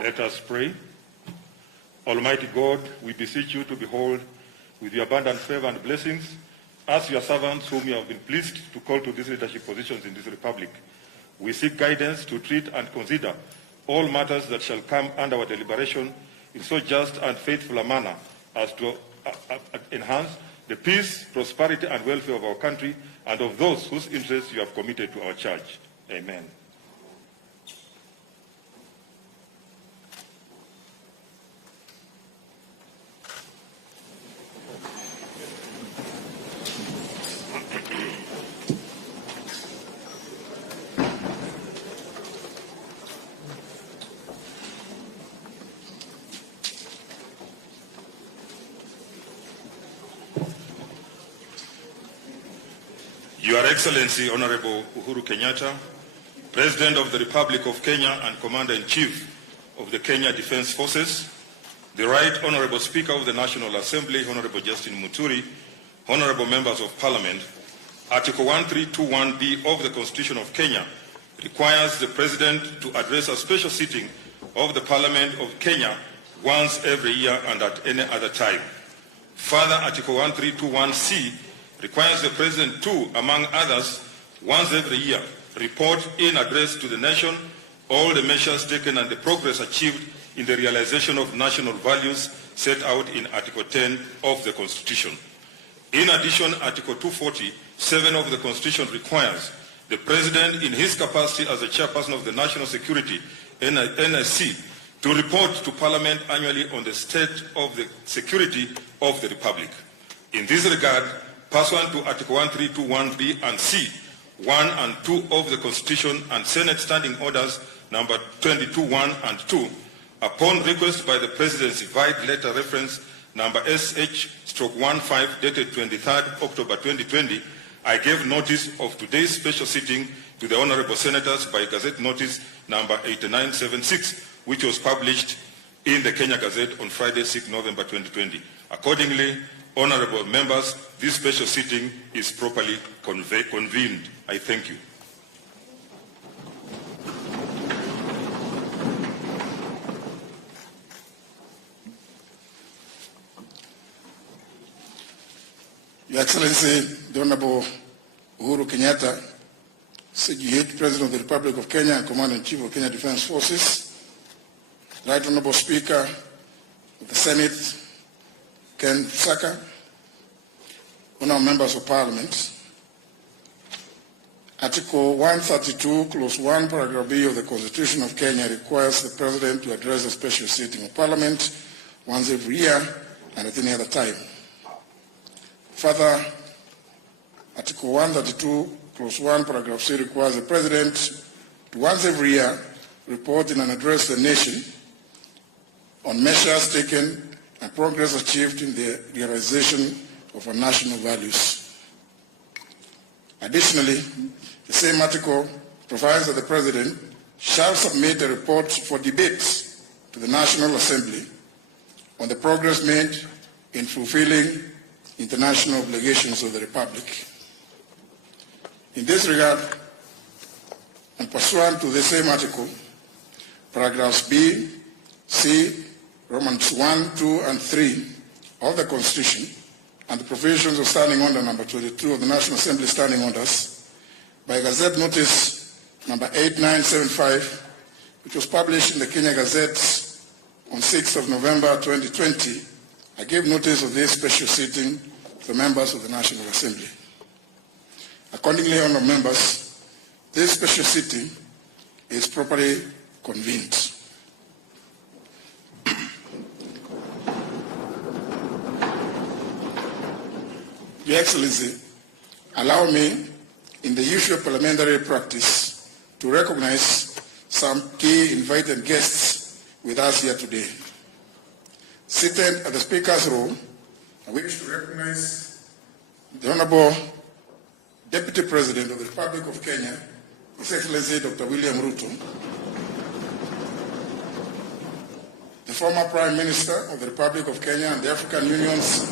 Let us pray. Almighty God, we beseech you to behold with your abundant favor and blessings as your servants whom you have been pleased to call to these leadership positions in this republic. We seek guidance to treat and consider all matters that shall come under our deliberation in so just and faithful a manner as to enhance the peace, prosperity, and welfare of our country and of those whose interests you have committed to our church. Amen. Your Excellency, Honorable Uhuru Kenyatta, President of the Republic of Kenya and Commander-in-Chief of the Kenya Defense Forces, the Right Honorable Speaker of the National Assembly, Honorable Justin Muturi, Honorable Members of Parliament, Article 1321B of the Constitution of Kenya requires the President to address a special sitting of the Parliament of Kenya once every year and at any other time. Further, Article 1321C requires the President to, among others, once every year, report in address to the nation all the measures taken and the progress achieved in the realization of national values set out in Article 10 of the Constitution. In addition, Article 247 of the Constitution requires the President, in his capacity as the Chairperson of the National Security, NSC, to report to Parliament annually on the state of the security of the Republic. In this regard, pursuant to Article 1321B and C, 1 and 2 of the Constitution and Senate Standing Orders number 22.1 and 2, upon request by the Presidency, vide letter reference number SH/15 dated 23rd October 2020, I gave notice of today's special sitting to the Honorable Senators by Gazette Notice number 8976, which was published in the Kenya Gazette on Friday, 6 November 2020. Accordingly, Honorable members, this special sitting is properly convened. I thank you. Your Excellency, the Honorable Uhuru Kenyatta, CGH, President of the Republic of Kenya and Commander-in-Chief of Kenya Defense Forces, Right Honorable Speaker of the Senate, Ken Saka, Honourable Members of Parliament, Article 132, Clause 1, Paragraph B of the Constitution of Kenya requires the President to address a special sitting of Parliament once every year and at any other time. Further, Article 132, Clause 1, Paragraph C requires the President to once every year report in and address the nation on measures taken and progress achieved in the realization of our national values. Additionally, the same article provides that the President shall submit a report for debate to the National Assembly on the progress made in fulfilling international obligations of the Republic. In this regard, and pursuant to the same article, paragraphs B, C, Romans 1, 2, and 3 of the Constitution, and the provisions of Standing Order number 22 of the National Assembly Standing Orders, by Gazette Notice number 8975, which was published in the Kenya Gazette on 6th of November 2020, I gave notice of this special sitting to the members of the National Assembly. Accordingly, honourable members, this special sitting is properly convened. Your Excellency, allow me, in the usual parliamentary practice, to recognize some key invited guests with us here today. Seated at the Speaker's row, I wish to recognize the Honourable Deputy President of the Republic of Kenya, His Excellency Dr. William Ruto, the former Prime Minister of the Republic of Kenya and the African Union's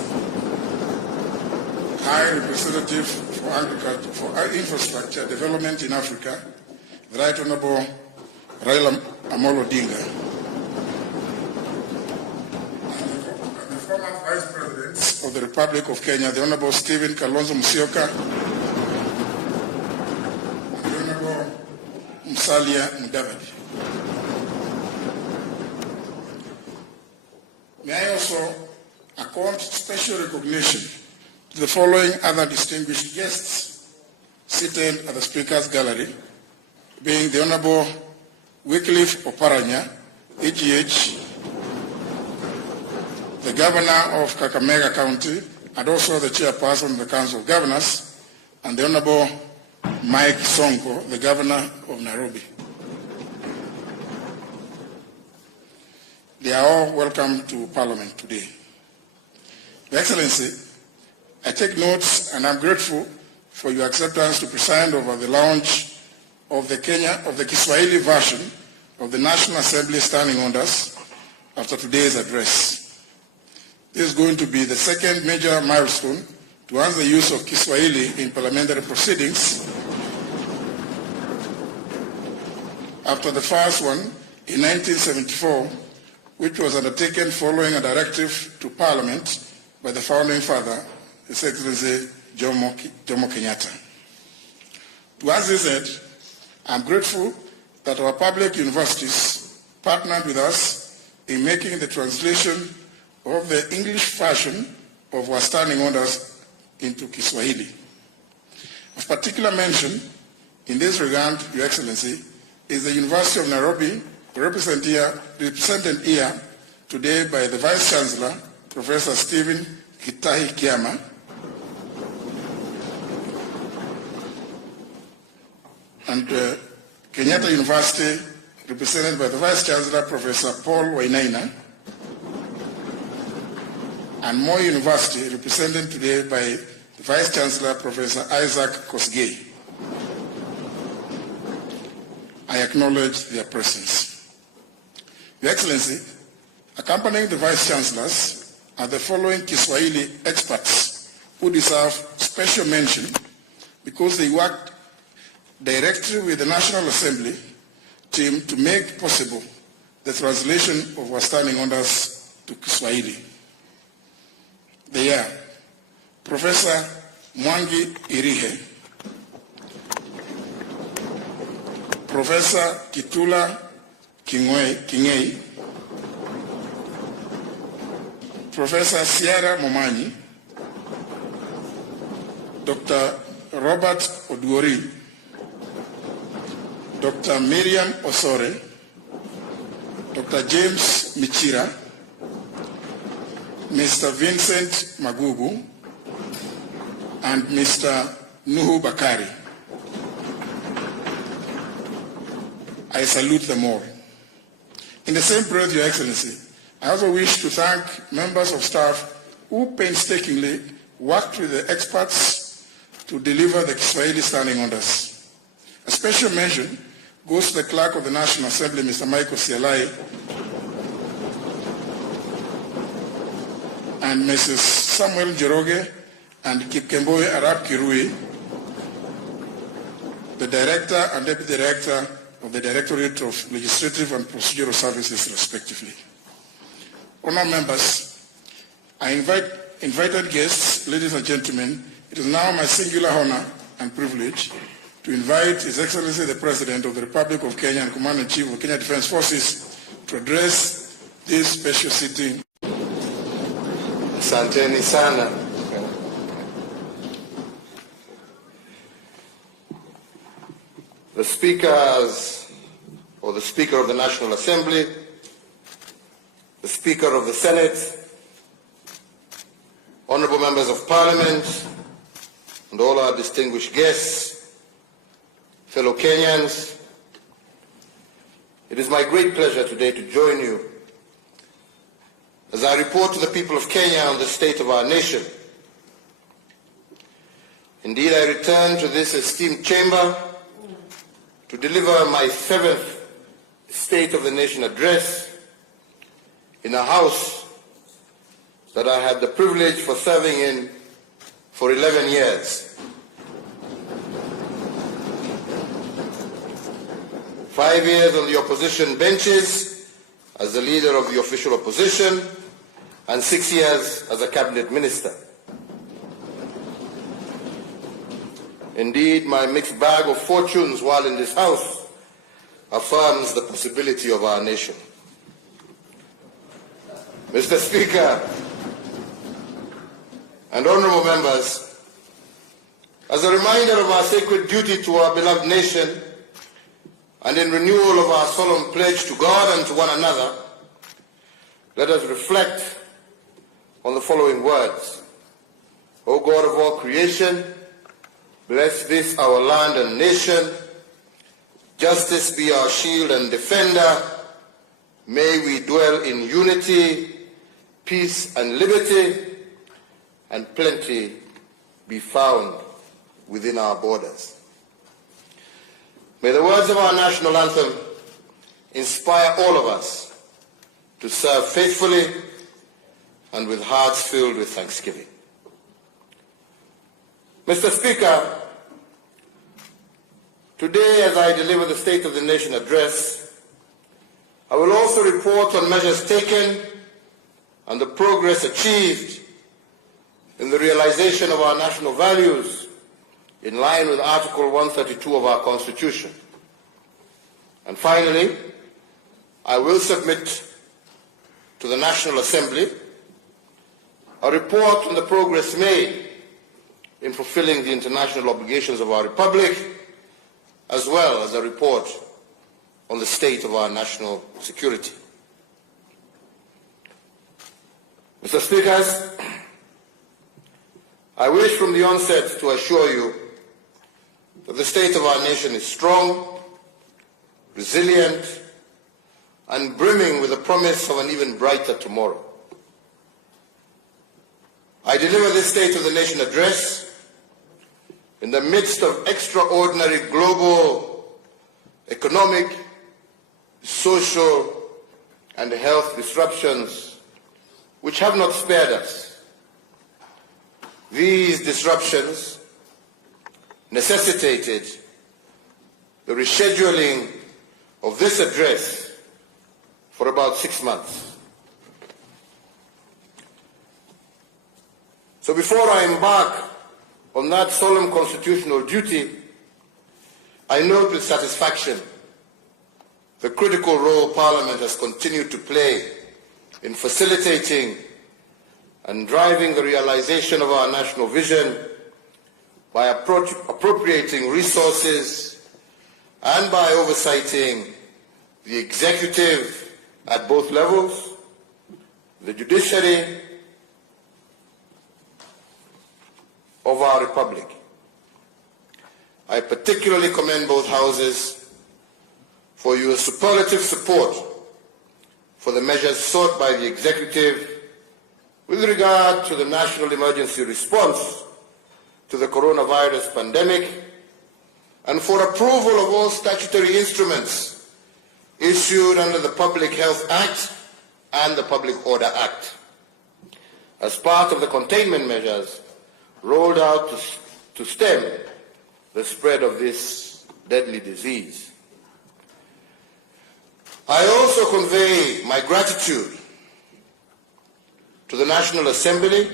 High Representative for Agriculture, for Infrastructure Development in Africa, the Right Honourable Raila Amolo Odinga, the Republic of Kenya, the Honorable Stephen Kalonzo Musyoka, and the Honorable Musalia Mudavadi. May I also accord special recognition to the following other distinguished guests seated at the Speaker's Gallery, being the Honorable Wycliffe Oparanya, EGH, the Governor of Kakamega County, and also the Chairperson of the Council of Governors, and the Honorable Mike Sonko, the Governor of Nairobi. They are all welcome to Parliament today. Your Excellency, I take notes and I'm grateful for your acceptance to preside over the launch of the Kiswahili version of the National Assembly Standing Orders after today's address. This is going to be the second major milestone towards the use of Kiswahili in parliamentary proceedings after the first one in 1974, which was undertaken following a directive to Parliament by the founding father, His Excellency Jomo Kenyatta. Towards this end, I'm grateful that our public universities partnered with us in making the translation of the English version of our standing orders into Kiswahili. Of particular mention in this regard, Your Excellency, is the University of Nairobi, represented here today by the Vice Chancellor, Professor Stephen Gitahi Kiama, and Kenyatta University, represented by the Vice Chancellor, Professor Paul Wainaina, and Moi University, represented today by the Vice Chancellor, Professor Isaac Kosgei. I acknowledge their presence. Your Excellency, accompanying the Vice Chancellors are the following Kiswahili experts who deserve special mention because they worked directly with the National Assembly team to make possible the translation of our standing orders to Kiswahili. They are Professor Mwangi Irihe, Professor Kitula Kingei, Professor Sierra Momanyi, Dr. Robert Oduori, Dr. Miriam Osore, Dr. James Michira, Mr. Vincent Magugu, and Mr. Nuhu Bakari. I salute them all. In the same breath, Your Excellency, I also wish to thank members of staff who painstakingly worked with the experts to deliver the Kiswahili standing orders. A special mention goes to the Clerk of the National Assembly, Mr. Michael Sialai, and Mrs. Samuel Jeroge and Kipkemboe Arab Kirui, the Director and Deputy Director of the Directorate of Legislative and Procedural Services, respectively. Honored members, I invited guests, ladies and gentlemen, it is now my singular honor and privilege to invite His Excellency the President of the Republic of Kenya and Commander-in-Chief of the Kenya Defense Forces to address this special sitting. Asanteni sana. The speakers, or the Speaker of the National Assembly, the Speaker of the Senate, honorable members of Parliament, and all our distinguished guests, fellow Kenyans, it is my great pleasure today to join you as I report to the people of Kenya on the state of our nation. Indeed, I return to this esteemed chamber to deliver my 7th State of the Nation address in a house that I had the privilege for serving in for 11 years. 5 years on the opposition benches as the leader of the official opposition, and 6 years as a cabinet minister. Indeed, my mixed bag of fortunes while in this House affirms the possibility of our nation. Mr. Speaker and honourable members, as a reminder of our sacred duty to our beloved nation and in renewal of our solemn pledge to God and to one another, let us reflect on the following words. O God of all creation, bless this our land and nation. Justice be our shield and defender. May we dwell in unity, peace and liberty, and plenty be found within our borders. May the words of our national anthem inspire all of us to serve faithfully and with hearts filled with thanksgiving. Mr. Speaker, today as I deliver the State of the Nation address, I will also report on measures taken and the progress achieved in the realization of our national values in line with Article 132 of our Constitution. And finally, I will submit to the National Assembly a report on the progress made in fulfilling the international obligations of our Republic, as well as a report on the state of our national security. Mr. Speakers, I wish from the onset to assure you that the state of our nation is strong, resilient, and brimming with the promise of an even brighter tomorrow. I deliver this State of the Nation address in the midst of extraordinary global, economic, social, and health disruptions which have not spared us. These disruptions necessitated the rescheduling of this address for about 6 months. So before I embark on that solemn constitutional duty, I note with satisfaction the critical role Parliament has continued to play in facilitating and driving the realization of our national vision by appropriating resources and by oversighting the executive at both levels, the judiciary of our Republic. I particularly commend both houses for your superlative support for the measures sought by the executive with regard to the national emergency response to the coronavirus pandemic and for approval of all statutory instruments issued under the Public Health Act and the Public Order Act as part of the containment measures rolled out to stem the spread of this deadly disease. I also convey my gratitude to the National Assembly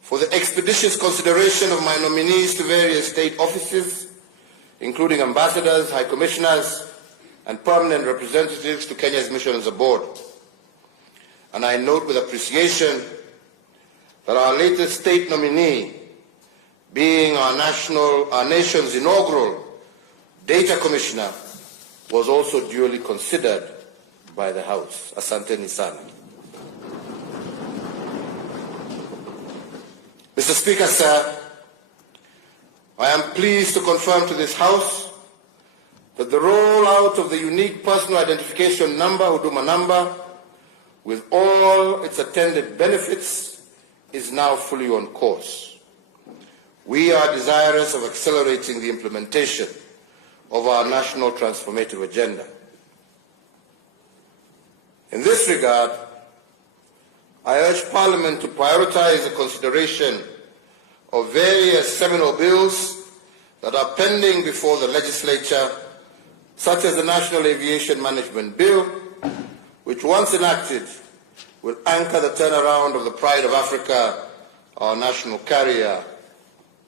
for the expeditious consideration of my nominees to various state offices, including ambassadors, high commissioners, and permanent representatives to Kenya's missions abroad. And I note with appreciation that our latest state nominee, being our nation's inaugural data commissioner, was also duly considered by the House. Asanteni sana. Mr. Speaker, sir, I am pleased to confirm to this House that the rollout of the unique personal identification number, Huduma number, with all its attendant benefits, is now fully on course. We are desirous of accelerating the implementation of our national transformative agenda. In this regard, I urge Parliament to prioritize the consideration of various seminal bills that are pending before the legislature, such as the National Aviation Management Bill, which once enacted will anchor the turnaround of the pride of Africa, our national carrier,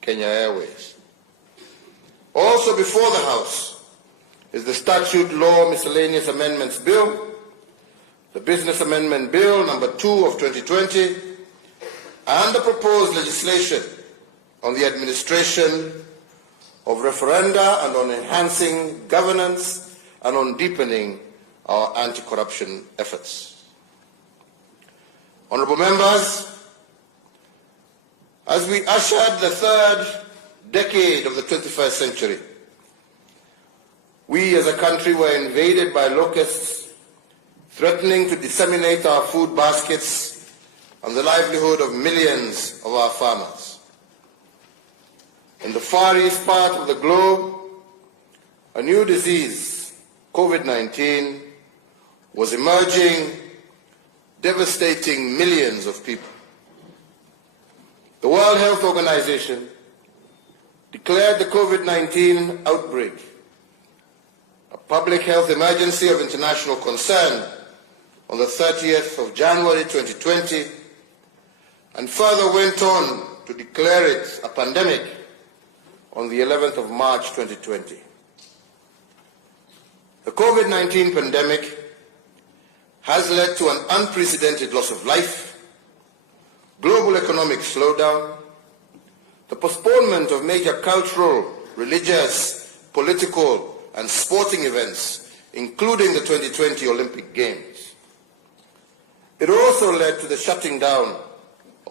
Kenya Airways. Also before the House is the Statute Law Miscellaneous Amendments Bill, the Business Amendment Bill number 2 of 2020, and the proposed legislation on the administration of referenda and on enhancing governance and on deepening our anti-corruption efforts. Honourable members, as we ushered the third decade of the 21st century, we as a country were invaded by locusts threatening to disseminate our food baskets and the livelihood of millions of our farmers. In the far east part of the globe, a new disease, COVID-19, was emerging, devastating millions of people. The World Health Organization declared the COVID-19 outbreak a public health emergency of international concern on the 30th of January 2020, and further went on to declare it a pandemic on the 11th of March 2020. The COVID-19 pandemic has led to an unprecedented loss of life, global economic slowdown, the postponement of major cultural, religious, political, and sporting events, including the 2020 Olympic Games. It also led to the shutting down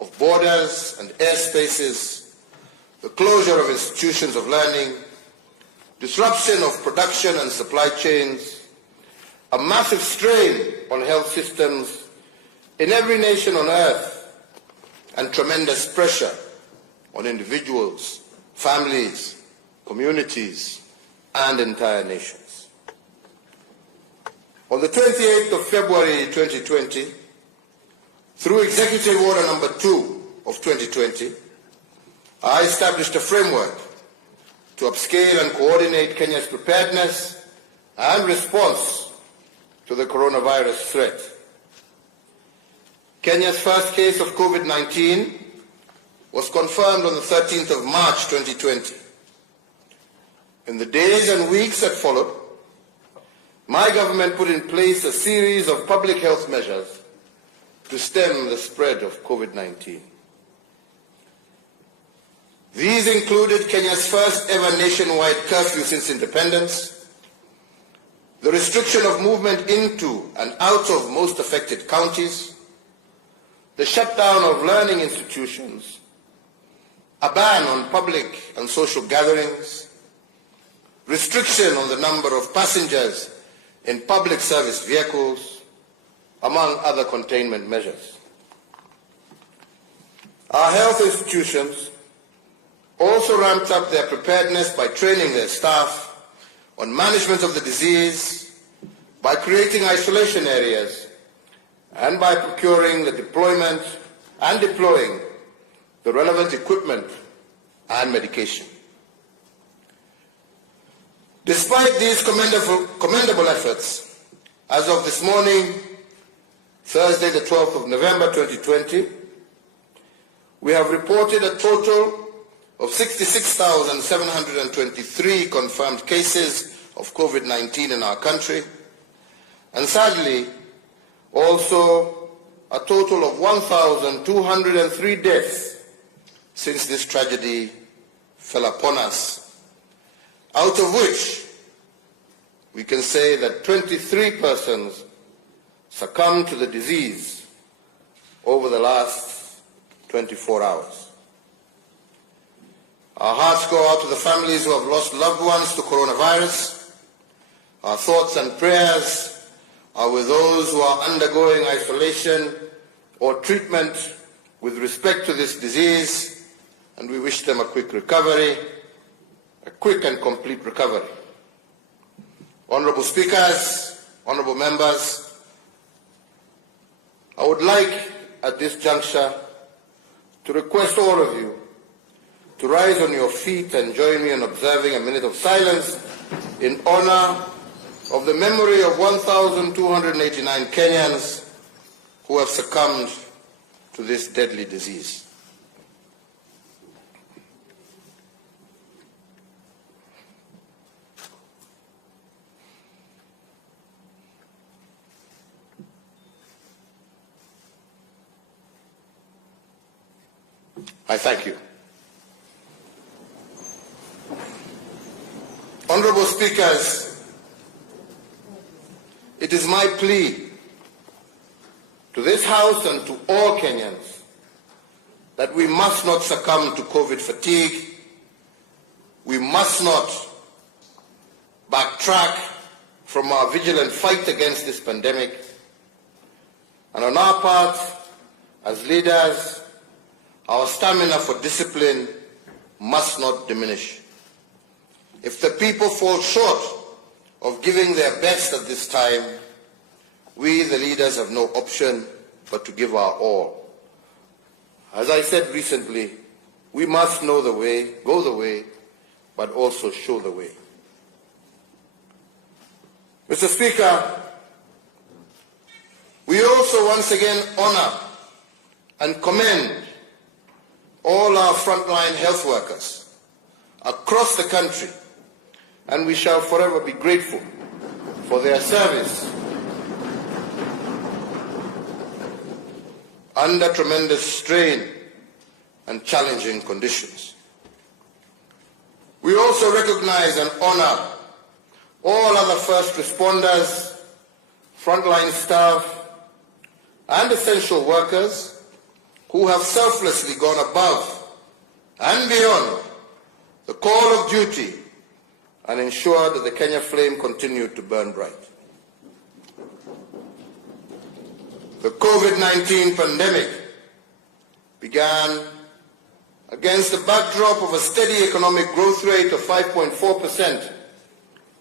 of borders and airspaces, the closure of institutions of learning, disruption of production and supply chains, a massive strain on health systems in every nation on earth, and tremendous pressure on individuals, families, communities, and entire nations. On the 28th of February 2020, through Executive Order number 2 of 2020, I established a framework to upscale and coordinate Kenya's preparedness and response to the coronavirus threat. Kenya's first case of COVID-19 was confirmed on the 13th of March 2020. In the days and weeks that followed, my government put in place a series of public health measures to stem the spread of COVID-19. These included Kenya's first ever nationwide curfew since independence, the restriction of movement into and out of most affected counties, the shutdown of learning institutions, a ban on public and social gatherings, restriction on the number of passengers in public service vehicles, among other containment measures. Our health institutions also ramped up their preparedness by training their staff on management of the disease, by creating isolation areas, and by procuring the deployment and deploying the relevant equipment and medication. Despite these commendable efforts, as of this morning, Thursday the 12th of November 2020, we have reported a total of 66,723 confirmed cases of COVID-19 in our country, and sadly, also a total of 1,203 deaths since this tragedy fell upon us, out of which we can say that 23 persons succumbed to the disease over the last 24 hours. Our hearts go out to the families who have lost loved ones to coronavirus. Our thoughts and prayers are with those who are undergoing isolation or treatment with respect to this disease, and we wish them a quick recovery, a quick and complete recovery. Honourable Speakers, honourable members, I would like at this juncture to request all of you to rise on your feet and join me in observing a minute of silence in honour of the memory of 1,289 Kenyans who have succumbed to this deadly disease. I thank you. Honorable Speakers, it is my plea to this House and to all Kenyans that we must not succumb to COVID fatigue. We must not backtrack from our vigilant fight against this pandemic. And on our part, as leaders, our stamina for discipline must not diminish. If the people fall short of giving their best at this time, we, the leaders, have no option but to give our all. As I said recently, we must know the way, go the way, but also show the way. Mr. Speaker, we also once again honor and commend all our frontline health workers across the country, and we shall forever be grateful for their service under tremendous strain and challenging conditions. We also recognize and honor all other first responders, frontline staff, and essential workers who have selflessly gone above and beyond the call of duty and ensured that the Kenya flame continued to burn bright. The COVID-19 pandemic began against the backdrop of a steady economic growth rate of 5.4%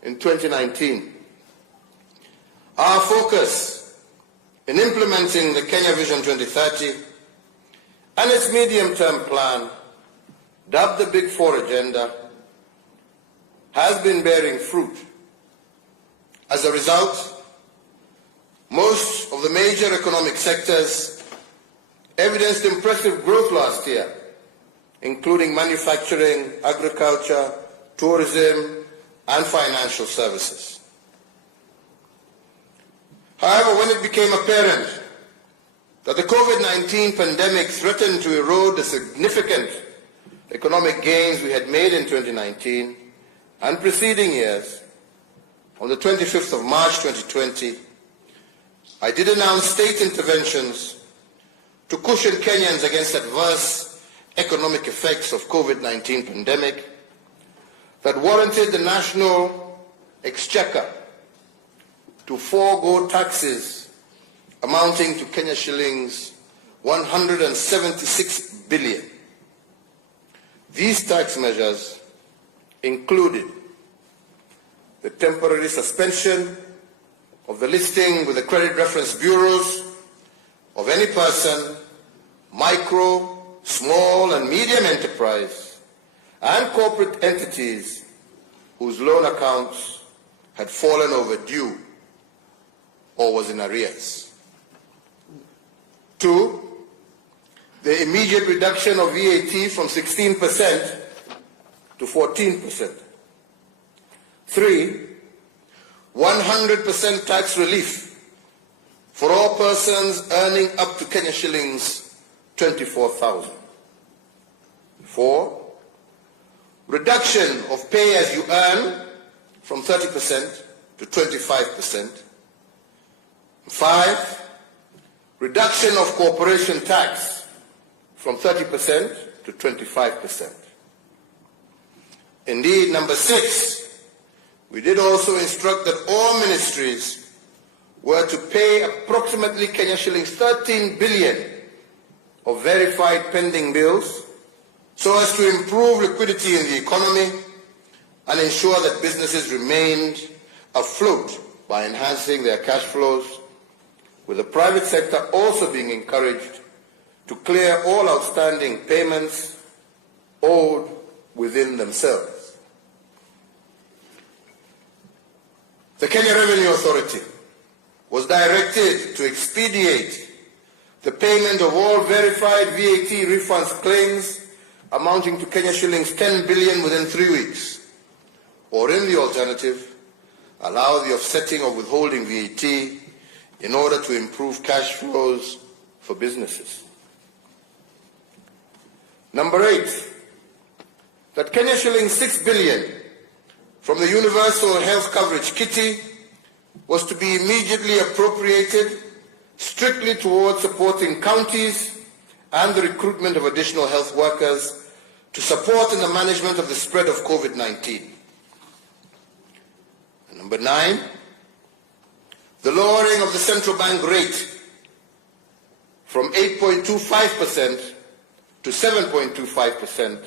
in 2019. Our focus in implementing the Kenya Vision 2030 and its medium-term plan, dubbed the Big Four Agenda, has been bearing fruit. As a result, most of the major economic sectors evidenced impressive growth last year, including manufacturing, agriculture, tourism, and financial services. However, when it became apparent that the COVID-19 pandemic threatened to erode the significant economic gains we had made in 2019 and preceding years, on the 25th of March 2020, I did announce state interventions to cushion Kenyans against adverse economic effects of COVID-19 pandemic that warranted the national exchequer to forego taxes amounting to Kenya shillings 176 billion. These tax measures included the temporary suspension of the listing with the credit reference bureaus of any person, micro, small and medium enterprise, and corporate entities whose loan accounts had fallen overdue or was in arrears. 2, the immediate reduction of VAT from 16% to 14%. 3, 100% tax relief for all persons earning up to Kenya shillings 24,000. 4, reduction of pay as you earn from 30% to 25%. 5, reduction of corporation tax from 30% to 25%. Indeed, number 6, we did also instruct that all ministries were to pay approximately Kenya shillings 13 billion of verified pending bills so as to improve liquidity in the economy and ensure that businesses remained afloat by enhancing their cash flows, with the private sector also being encouraged to clear all outstanding payments owed within themselves. The Kenya Revenue Authority was directed to expedite the payment of all verified VAT refunds claims amounting to Kenya shillings 10 billion within 3 weeks, or in the alternative, allow the offsetting of withholding VAT in order to improve cash flows for businesses. Number 8, that Kenya shillings 6 billion from the Universal Health Coverage Kitty was to be immediately appropriated strictly towards supporting counties and the recruitment of additional health workers to support in the management of the spread of COVID-19. And number 9, the lowering of the central bank rate from 8.25% to 7.25%,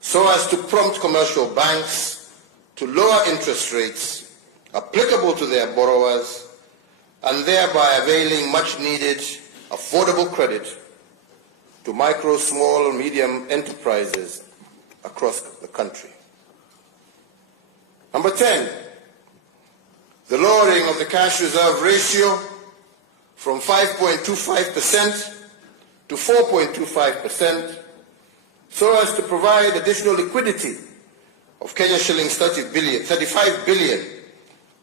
so as to prompt commercial banks to lower interest rates applicable to their borrowers and thereby availing much needed affordable credit to micro, small, and medium enterprises across the country. Number 10, the lowering of the cash reserve ratio from 5.25% to 4.25%, so as to provide additional liquidity of Kenya shillings 35 billion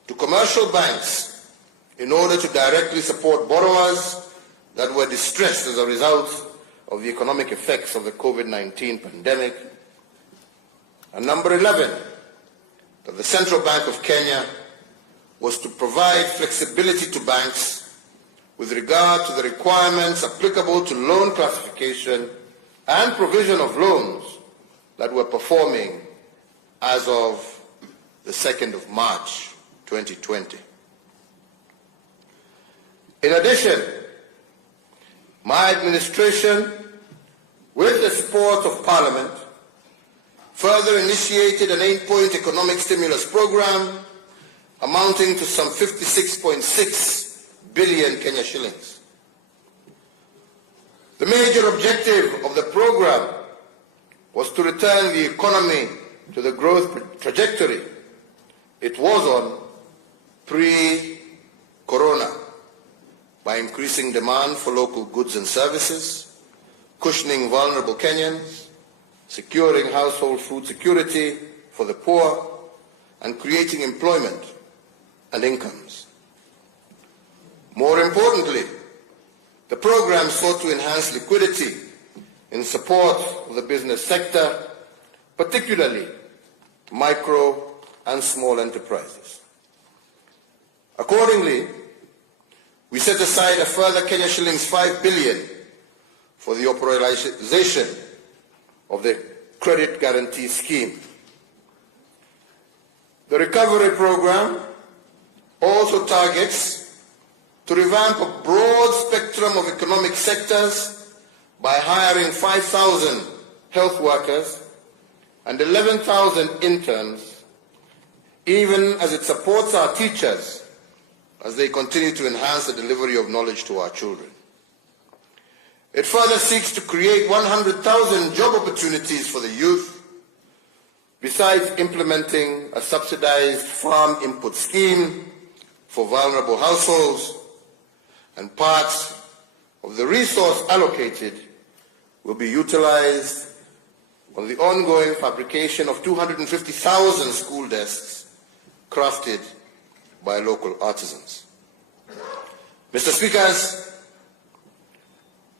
to commercial banks in order to directly support borrowers that were distressed as a result of the economic effects of the COVID-19 pandemic. And number 11, that the Central Bank of Kenya was to provide flexibility to banks with regard to the requirements applicable to loan classification and provision of loans that were performing as of the 2nd of March 2020. In addition, my administration, with the support of Parliament, further initiated an 8-point economic stimulus program amounting to some 56.6 billion Kenya shillings. The major objective of the program was to return the economy to the growth trajectory it was on pre-corona by increasing demand for local goods and services, cushioning vulnerable Kenyans, securing household food security for the poor, and creating employment and incomes. More importantly, the program sought to enhance liquidity in support of the business sector, particularly micro and small enterprises. Accordingly, we set aside a further Kenya shillings 5 billion for the operationalization of the credit guarantee scheme. The recovery program also targets to revamp a broad spectrum of economic sectors by hiring 5,000 health workers and 11,000 interns, even as it supports our teachers as they continue to enhance the delivery of knowledge to our children. It further seeks to create 100,000 job opportunities for the youth, besides implementing a subsidized farm input scheme for vulnerable households, and parts of the resource allocated will be utilized on the ongoing fabrication of 250,000 school desks crafted by local artisans. Mr. Speakers,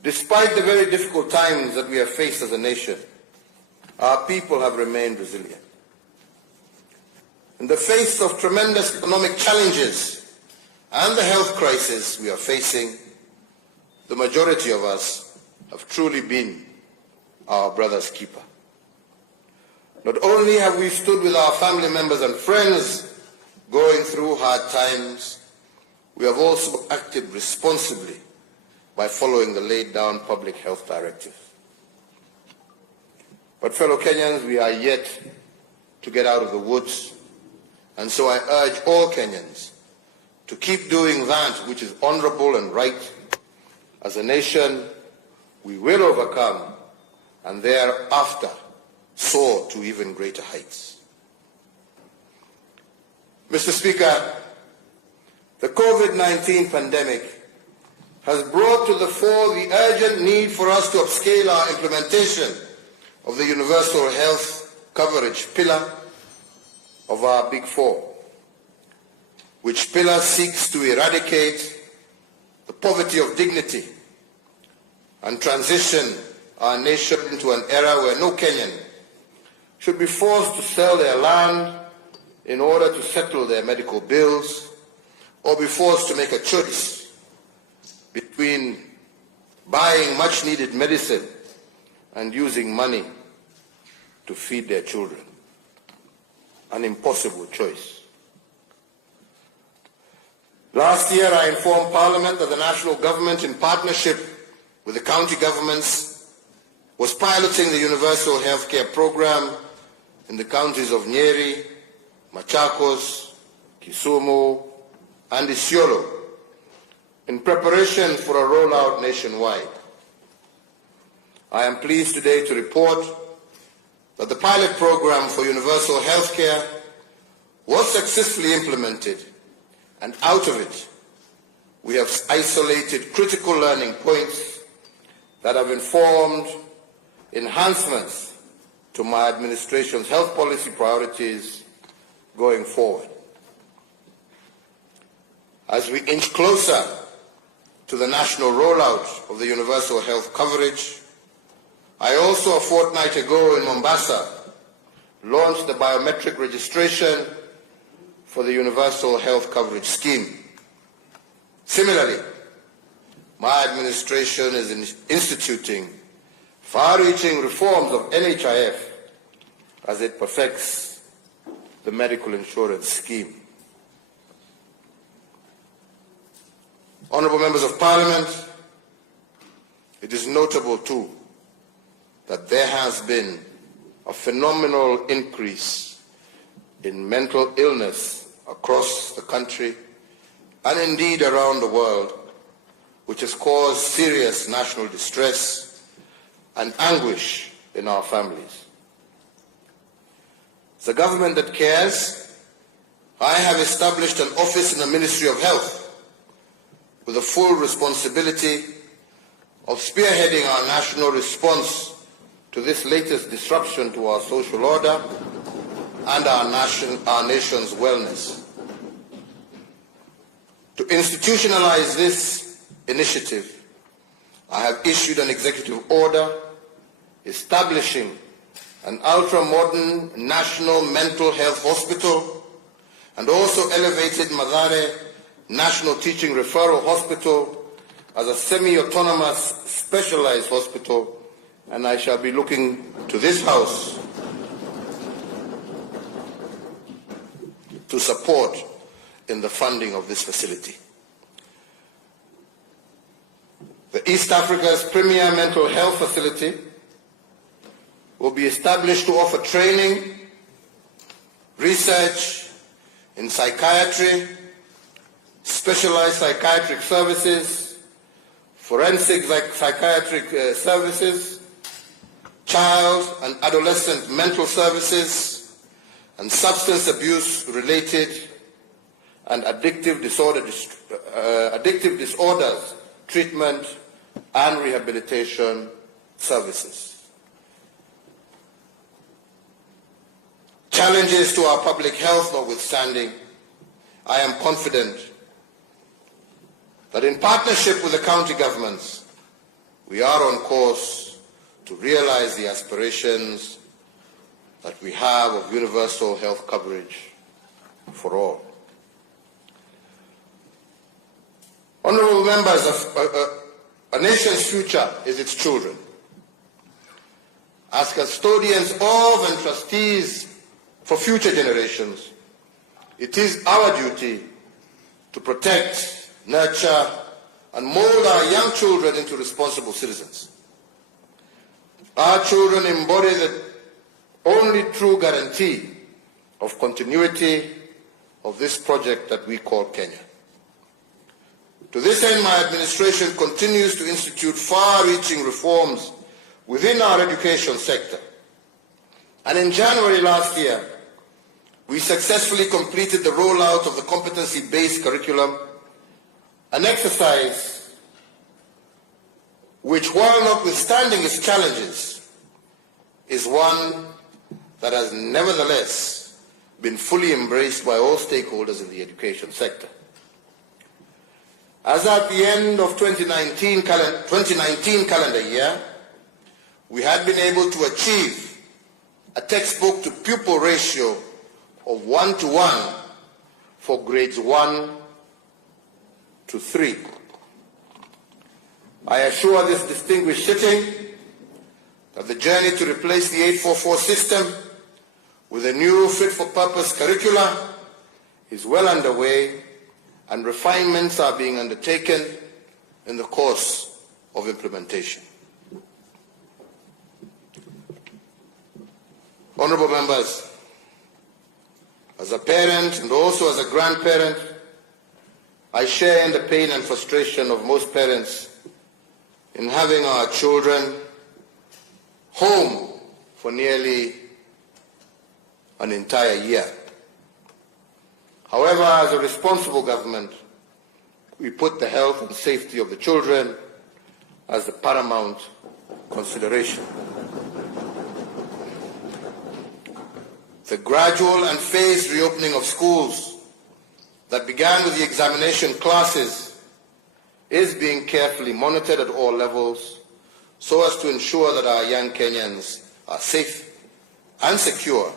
despite the very difficult times that we have faced as a nation, our people have remained resilient. In the face of tremendous economic challenges and the health crisis we are facing, the majority of us have truly been our brother's keeper. Not only have we stood with our family members and friends going through hard times, we have also acted responsibly by following the laid down public health directives. But fellow Kenyans, we are yet to get out of the woods, and so I urge all Kenyans to keep doing that which is honorable and right. As a nation, we will overcome and thereafter soar to even greater heights. Mr. Speaker, the COVID-19 pandemic has brought to the fore the urgent need for us to upscale our implementation of the universal health coverage pillar of our Big Four, which pillar seeks to eradicate the poverty of dignity and transition our nation into an era where no Kenyan should be forced to sell their land in order to settle their medical bills, or be forced to make a choice between buying much-needed medicine and using money to feed their children. An impossible choice. Last year, I informed Parliament that the national government, in partnership with the county governments, was piloting the universal healthcare program in the counties of Nyeri, Machakos, Kisumu, and Isiolo, in preparation for a rollout nationwide. I am pleased today to report that the pilot program for universal healthcare was successfully implemented, and out of it, we have isolated critical learning points that have informed enhancements to my administration's health policy priorities going forward. As we inch closer to the national rollout of the universal health coverage, I also, a fortnight ago in Mombasa, launched the biometric registration for the universal health coverage scheme. Similarly, my administration is instituting far-reaching reforms of NHIF as it perfects the medical insurance scheme. Honourable Members of Parliament, it is notable too that there has been a phenomenal increase in mental illness across the country and indeed around the world, which has caused serious national distress and anguish in our families. As a government that cares, I have established an office in the Ministry of Health with the full responsibility of spearheading our national response to this latest disruption to our social order and our nation's wellness. To institutionalize this initiative, I have issued an executive order establishing an ultra-modern national mental health hospital and also elevated Mathare National Teaching Referral Hospital as a semi-autonomous specialized hospital, and I shall be looking to this House to support in the funding of this facility. The East Africa's premier mental health facility will be established to offer training, research in psychiatry, specialized psychiatric services, forensic psychiatric services, child and adolescent mental services, and substance abuse-related and addictive disorders treatment and rehabilitation services. Challenges to our public health notwithstanding, I am confident that in partnership with the county governments, we are on course to realize the aspirations that we have of universal health coverage for all. Honourable members, a nation's future is its children. As custodians of and trustees for future generations, it is our duty to protect, nurture, and mold our young children into responsible citizens. Our children embody the only true guarantee of continuity of this project that we call Kenya. To this end, my administration continues to institute far-reaching reforms within our education sector. And in January last year, we successfully completed the rollout of the competency-based curriculum, an exercise which, while notwithstanding its challenges, is one that has nevertheless been fully embraced by all stakeholders in the education sector. As at the end of 2019 calendar year, we had been able to achieve a textbook to pupil ratio of 1:1 for grades 1 to 3. I assure this distinguished sitting that the journey to replace the 844 system with a new fit-for-purpose curricula is well underway, and refinements are being undertaken in the course of implementation. Honorable members, as a parent and also as a grandparent, I share in the pain and frustration of most parents in having our children home for nearly an entire year. However, as a responsible government, we put the health and safety of the children as the paramount consideration. The gradual and phased reopening of schools that began with the examination classes is being carefully monitored at all levels so as to ensure that our young Kenyans are safe and secure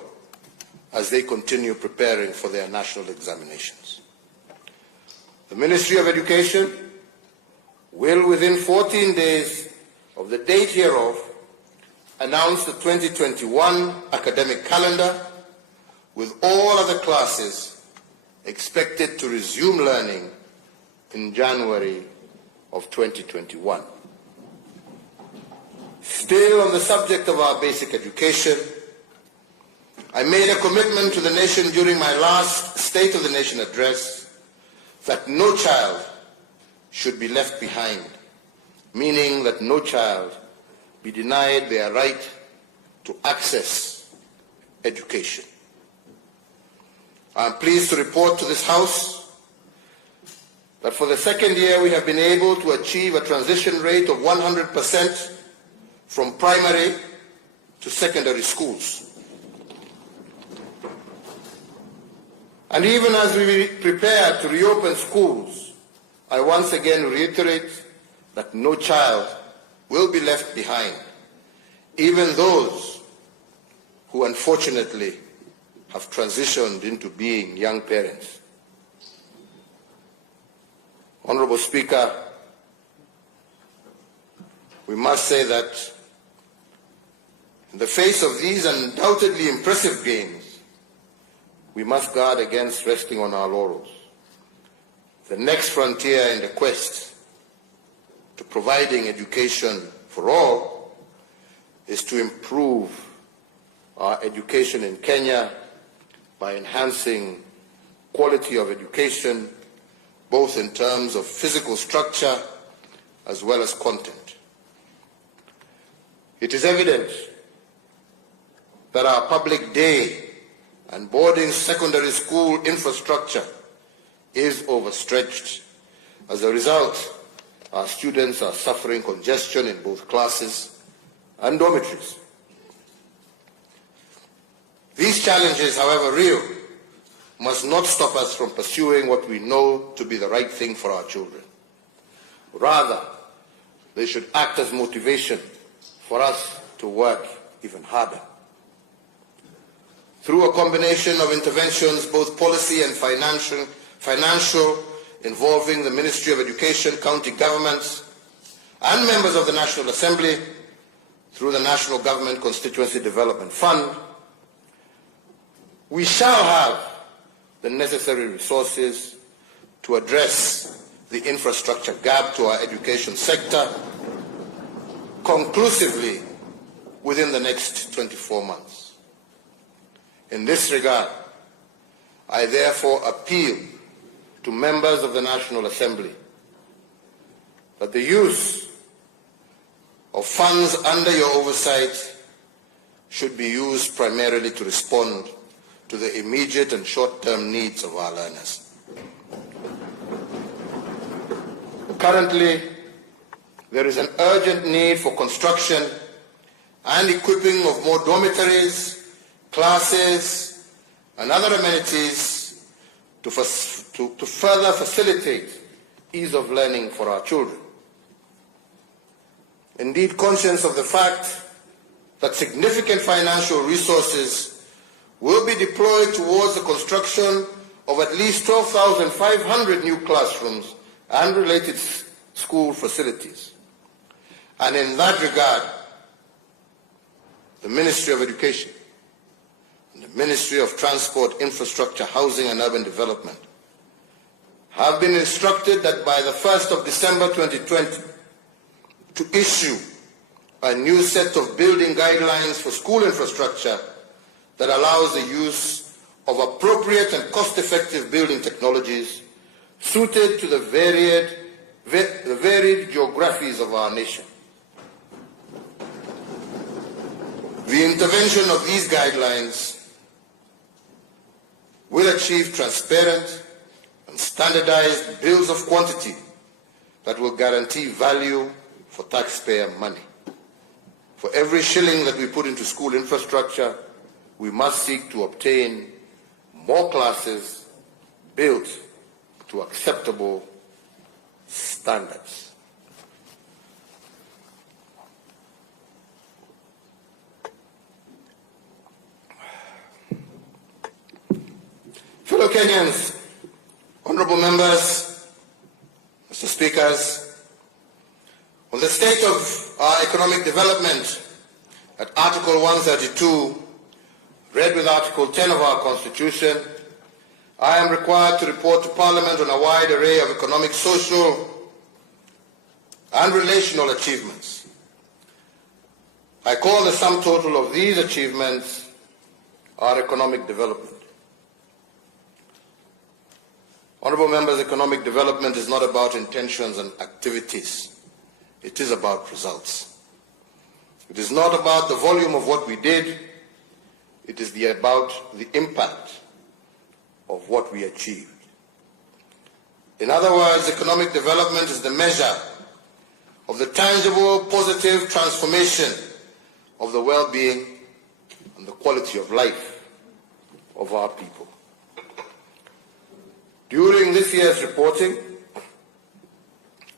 as they continue preparing for their national examinations. The Ministry of Education will, within 14 days of the date hereof, announce the 2021 academic calendar, with all other classes expected to resume learning in January of 2021. Still on the subject of our basic education, I made a commitment to the nation during my last State of the Nation address that no child should be left behind, meaning that no child be denied their right to access education. I am pleased to report to this House that for the second year we have been able to achieve a transition rate of 100% from primary to secondary schools. And even as we prepare to reopen schools, I once again reiterate that no child will be left behind, even those who unfortunately have transitioned into being young parents. Honorable Speaker, we must say that in the face of these undoubtedly impressive gains, we must guard against resting on our laurels. The next frontier in the quest to providing education for all is to improve our education in Kenya by enhancing quality of education, both in terms of physical structure as well as content. It is evident that our public day and boarding secondary school infrastructure is overstretched. As a result, our students are suffering congestion in both classes and dormitories. These challenges, however real, must not stop us from pursuing what we know to be the right thing for our children. Rather, they should act as motivation for us to work even harder. Through a combination of interventions, both policy and financial, involving the Ministry of Education, county governments, and members of the National Assembly, through the National Government Constituency Development Fund, we shall have the necessary resources to address the infrastructure gap to our education sector conclusively within the next 24 months. In this regard, I therefore appeal to members of the National Assembly that the use of funds under your oversight should be used primarily to respond to the immediate and short-term needs of our learners. Currently, there is an urgent need for construction and equipping of more dormitories, classes, and other amenities to further facilitate ease of learning for our children. Indeed, conscious of the fact that significant financial resources will be deployed towards the construction of at least 12,500 new classrooms and related school facilities. And in that regard, the Ministry of Education and the Ministry of Transport, Infrastructure, Housing and Urban Development have been instructed that by the 1st of December 2020 to issue a new set of building guidelines for school infrastructure that allows the use of appropriate and cost-effective building technologies suited to the varied geographies of our nation. The intervention of these guidelines will achieve transparent and standardized bills of quantity that will guarantee value for taxpayer money. For every shilling that we put into school infrastructure, we must seek to obtain more classes built to acceptable standards. Fellow Kenyans, honorable members, Mr. Speakers, on the state of our economic development at Article 132, read with Article 10 of our Constitution, I am required to report to Parliament on a wide array of economic, social, and relational achievements. I call the sum total of these achievements our economic development. Honourable members, economic development is not about intentions and activities. It is about results. It is not about the volume of what we did. It is about the impact of what we achieved. In other words, economic development is the measure of the tangible, positive transformation of the well-being and the quality of life of our people. During this year's reporting,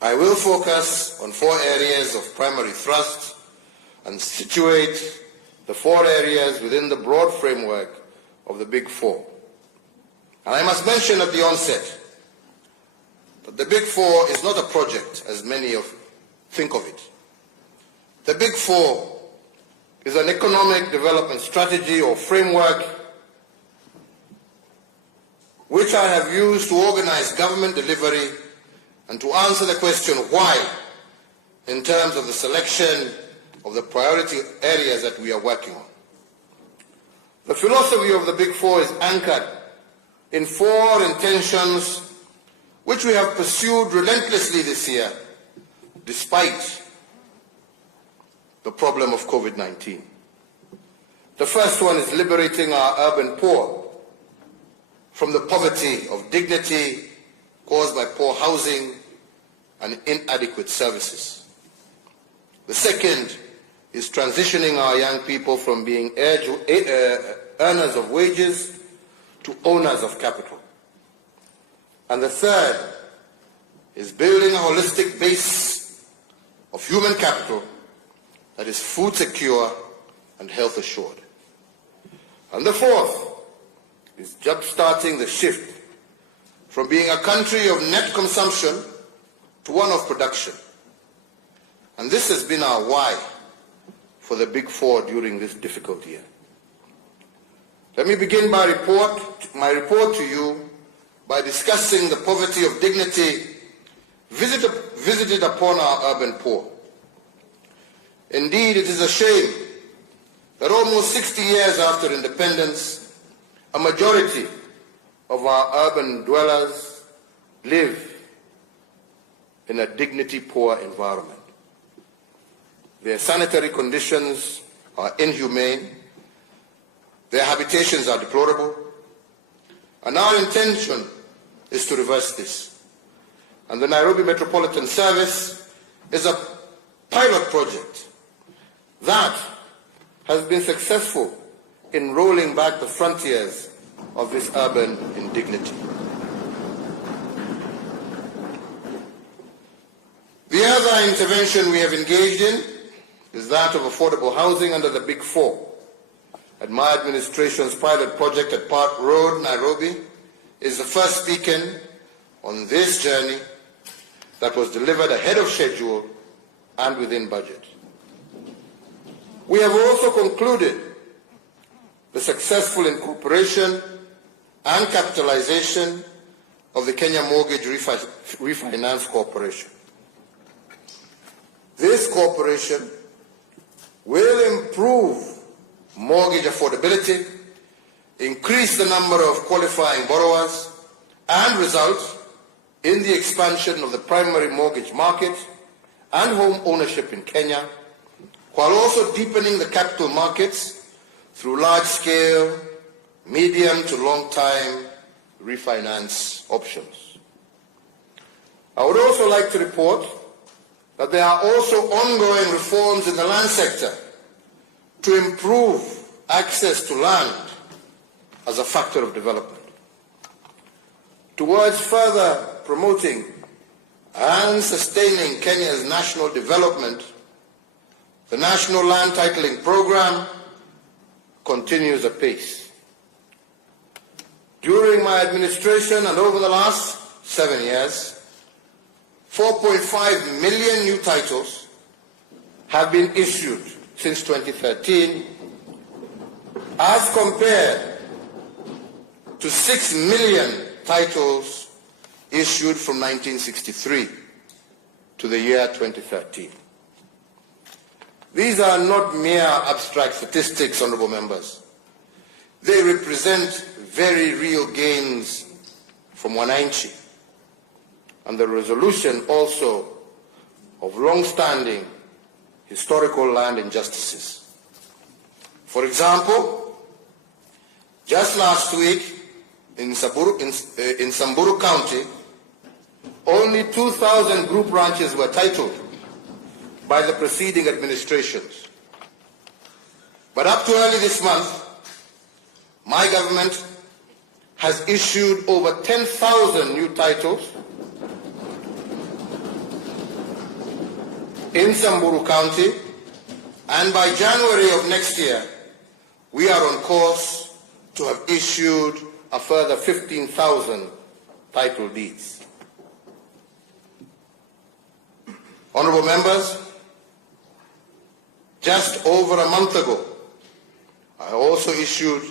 I will focus on 4 areas of primary thrust and situate the 4 areas within the broad framework of the Big Four. And I must mention at the onset that the Big Four is not a project, as many think of it. The Big Four is an economic development strategy or framework which I have used to organize government delivery and to answer the question why in terms of the selection of the priority areas that we are working on. The philosophy of the Big Four is anchored in 4 intentions which we have pursued relentlessly this year despite the problem of COVID-19. The first one is liberating our urban poor from the poverty of dignity caused by poor housing and inadequate services. The second is transitioning our young people from being earners of wages to owners of capital. And the third is building a holistic base of human capital that is food secure and health assured. And the fourth is jump-starting the shift from being a country of net consumption to one of production. And this has been our why for the Big Four during this difficult year. Let me begin my report to you by discussing the poverty of dignity visited upon our urban poor. Indeed, it is a shame that almost 60 years after independence, a majority of our urban dwellers live in a dignity-poor environment. Their sanitary conditions are inhumane, their habitations are deplorable, and our intention is to reverse this. And the Nairobi Metropolitan Service is a pilot project that has been successful in rolling back the frontiers of this urban indignity. The other intervention we have engaged in is that of affordable housing under the Big Four. And my administration's pilot project at Park Road, Nairobi, is the first beacon on this journey that was delivered ahead of schedule and within budget. We have also concluded the successful incorporation and capitalization of the Kenya Mortgage Refinance Corporation. This corporation will improve mortgage affordability, increase the number of qualifying borrowers, and result in the expansion of the primary mortgage market and home ownership in Kenya, while also deepening the capital markets through large-scale, medium to long-time refinance options. I would also like to report that there are also ongoing reforms in the land sector to improve access to land as a factor of development. Towards further promoting and sustaining Kenya's national development, the National Land Titling Program continues apace. During my administration and over the last 7 years, 4.5 million new titles have been issued since 2013, as compared to 6 million titles issued from 1963 to the year 2013. These are not mere abstract statistics, honorable members. They represent very real gains from wananchi and the resolution also of long-standing historical land injustices. For example, just last week in Samburu County, only 2,000 group ranches were titled by the preceding administrations. But up to early this month, my government has issued over 10,000 new titles in Samburu County, and by January of next year, we are on course to have issued a further 15,000 title deeds. Honorable members, just over a month ago, I also issued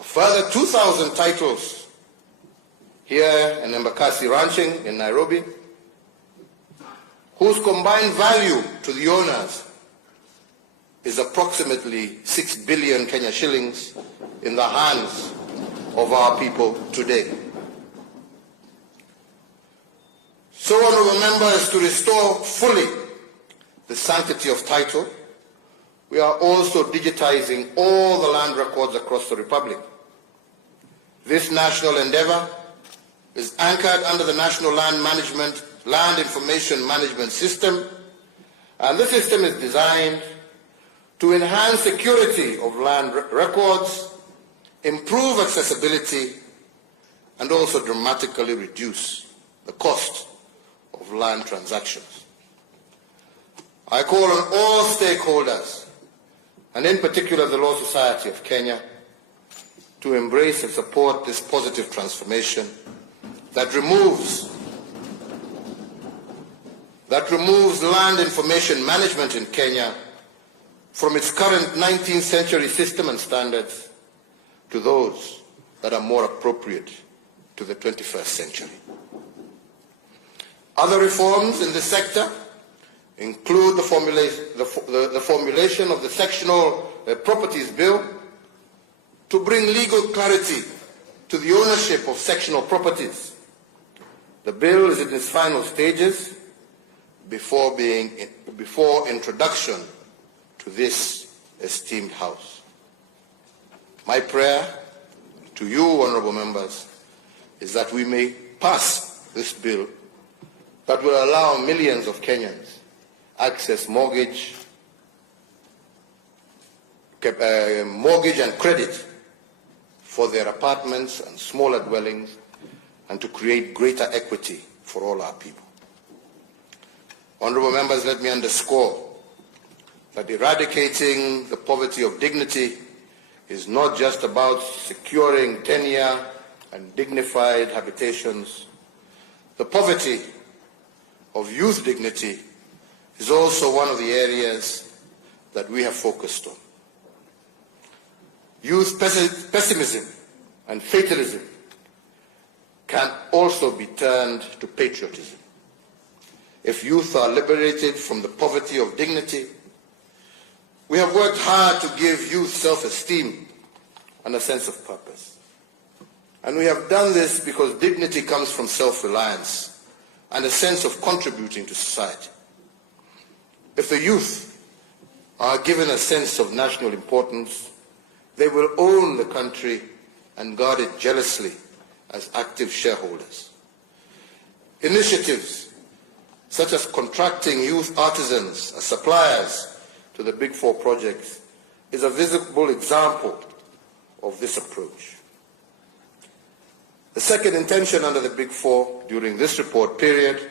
a further 2,000 titles here in Embakasi Ranching in Nairobi, whose combined value to the owners is approximately 6 billion Kenya shillings in the hands of our people today. So, honorable members, to restore fully the sanctity of title, we are also digitizing all the land records across the Republic. This national endeavor is anchored under the National Land Information Management System, and the system is designed to enhance security of land records, improve accessibility, and also dramatically reduce the cost of land transactions. I call on all stakeholders, and in particular the Law Society of Kenya, to embrace and support this positive transformation that removes land information management in Kenya from its current 19th century system and standards to those that are more appropriate to the 21st century. Other reforms in this sector include the formulation of the Sectional Properties Bill to bring legal clarity to the ownership of sectional properties. The bill is in its final stages before introduction to this esteemed House. My prayer to you, honorable members, is that we may pass this bill that will allow millions of Kenyans access mortgage and credit for their apartments and smaller dwellings, and to create greater equity for all our people. Honorable members, let me underscore that eradicating the poverty of dignity is not just about securing tenure and dignified habitations. The poverty of youth dignity is also one of the areas that we have focused on. Youth pessimism and fatalism can also be turned to patriotism. If youth are liberated from the poverty of dignity, we have worked hard to give youth self-esteem and a sense of purpose. And we have done this because dignity comes from self-reliance and a sense of contributing to society. If the youth are given a sense of national importance, they will own the country and guard it jealously as active shareholders. Initiatives such as contracting youth artisans as suppliers to the Big Four projects is a visible example of this approach. The second intention under the Big Four during this report period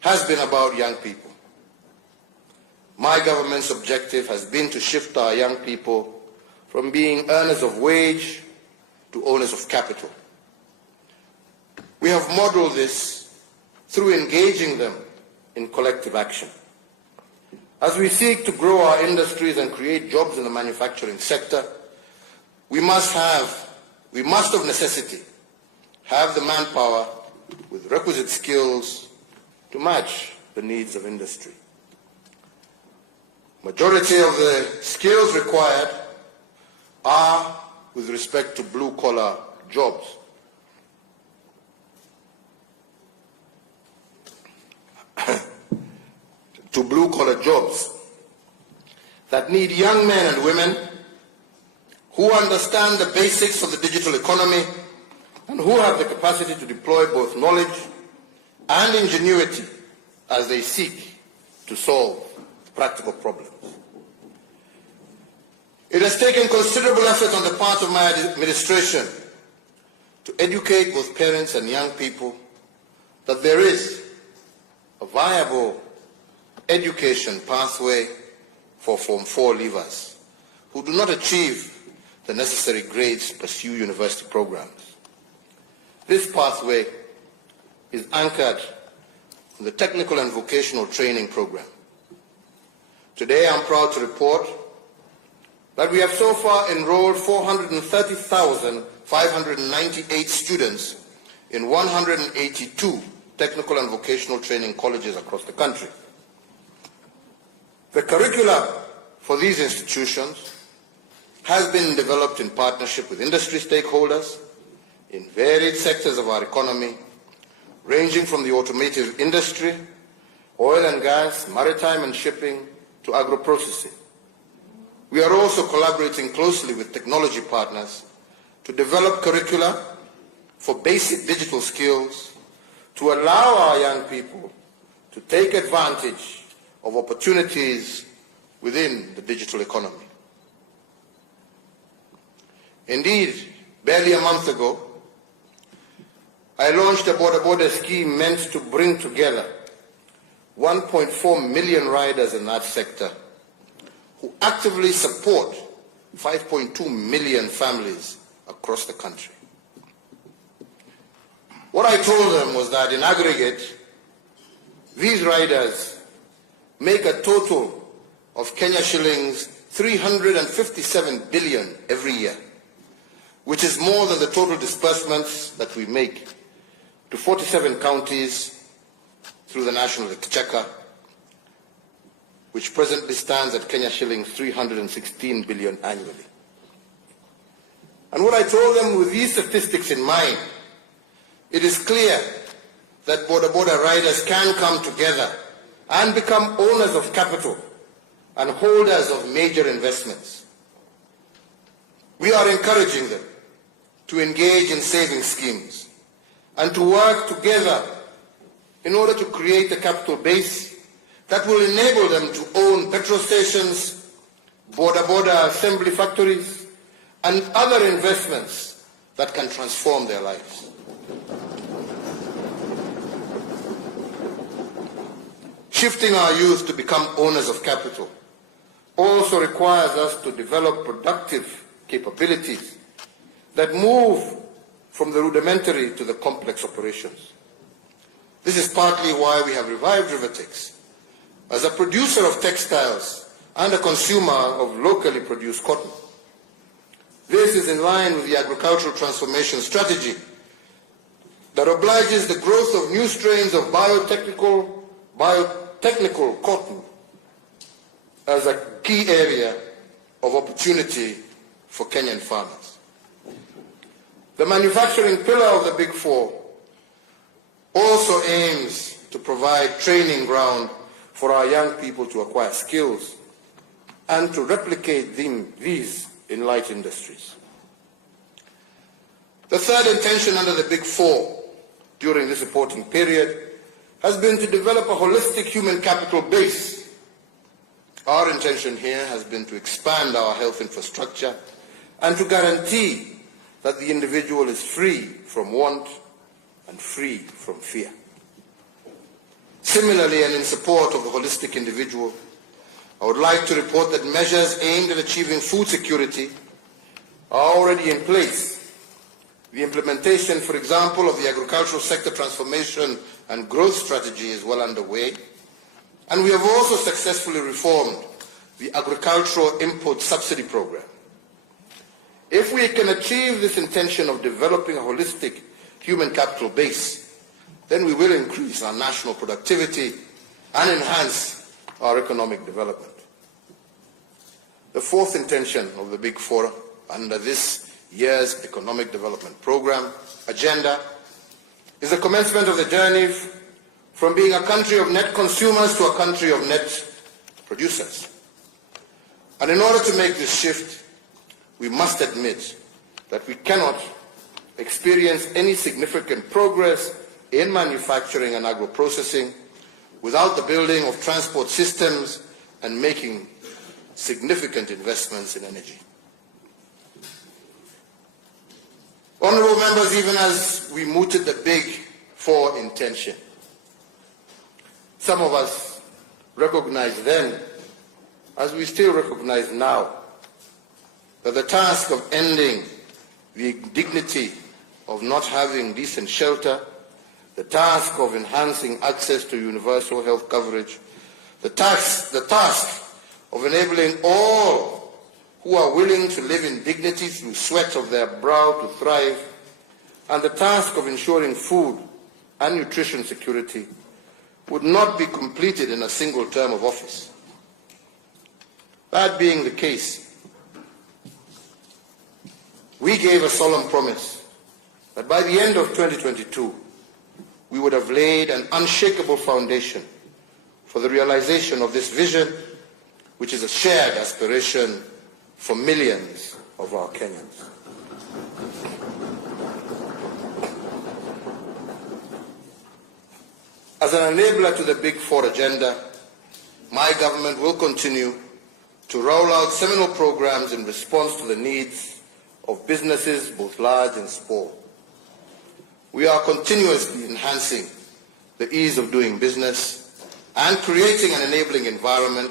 has been about young people. My government's objective has been to shift our young people from being earners of wage to owners of capital. We have modeled this through engaging them in collective action. As we seek to grow our industries and create jobs in the manufacturing sector, we must of necessity have the manpower with requisite skills to match the needs of industry. Majority of the skills required are with respect to blue-collar jobs. To blue-collar jobs that need young men and women who understand the basics of the digital economy and who have the capacity to deploy both knowledge and ingenuity as they seek to solve practical problems. It has taken considerable effort on the part of my administration to educate both parents and young people that there is a viable education pathway for Form 4 leavers who do not achieve the necessary grades to pursue university programs. This pathway is anchored in the technical and vocational training program. Today I'm proud to report that we have so far enrolled 430,598 students in 182 technical and vocational training colleges across the country. The curricula for these institutions has been developed in partnership with industry stakeholders in varied sectors of our economy, ranging from the automotive industry, oil and gas, maritime and shipping, to agro-processing. We are also collaborating closely with technology partners to develop curricula for basic digital skills to allow our young people to take advantage of opportunities within the digital economy. Indeed, barely a month ago, I launched a border scheme meant to bring together 1.4 million riders in that sector who actively support 5.2 million families across the country. What I told them was that in aggregate, these riders make a total of Kenya shillings 357 billion every year, which is more than the total disbursements that we make to 47 counties through the National Exchequer, which presently stands at Kenya shillings 316 billion annually. And what I told them with these statistics in mind, it is clear that border riders can come together and become owners of capital and holders of major investments. We are encouraging them to engage in saving schemes and to work together in order to create a capital base that will enable them to own petrol stations, border assembly factories, and other investments that can transform their lives. Shifting our youth to become owners of capital also requires us to develop productive capabilities that move from the rudimentary to the complex operations. This is partly why we have revived Rivertex as a producer of textiles and a consumer of locally produced cotton. This is in line with the agricultural transformation strategy that obliges the growth of new strains of biotechnical cotton as a key area of opportunity for Kenyan farmers. The manufacturing pillar of the Big Four also aims to provide training ground for our young people to acquire skills and to replicate these in light industries. The third intention under the Big Four during this reporting period has been to develop a holistic human capital base. Our intention here has been to expand our health infrastructure and to guarantee that the individual is free from want and free from fear. Similarly, and in support of the holistic individual, I would like to report that measures aimed at achieving food security are already in place. The implementation, for example, of the agricultural sector transformation and growth strategy is well underway, and we have also successfully reformed the agricultural import subsidy program. If we can achieve this intention of developing a holistic human capital base, then we will increase our national productivity and enhance our economic development. The fourth intention of the Big Four under this year's economic development program agenda is the commencement of the journey from being a country of net consumers to a country of net producers. And in order to make this shift, we must admit that we cannot experience any significant progress in manufacturing and agro-processing without the building of transport systems and making significant investments in energy. Honourable members, even as we mooted the Big Four intention, some of us recognized then, as we still recognize now, that the task of ending the indignity of not having decent shelter, the task of enhancing access to universal health coverage, the task of enabling all who are willing to live in dignity through sweat of their brow to thrive, and the task of ensuring food and nutrition security would not be completed in a single term of office. That being the case, we gave a solemn promise that by the end of 2022, we would have laid an unshakable foundation for the realization of this vision, which is a shared aspiration for millions of our Kenyans. As an enabler to the Big Four agenda, my government will continue to roll out seminal programs in response to the needs of businesses, both large and small. We are continuously enhancing the ease of doing business and creating an enabling environment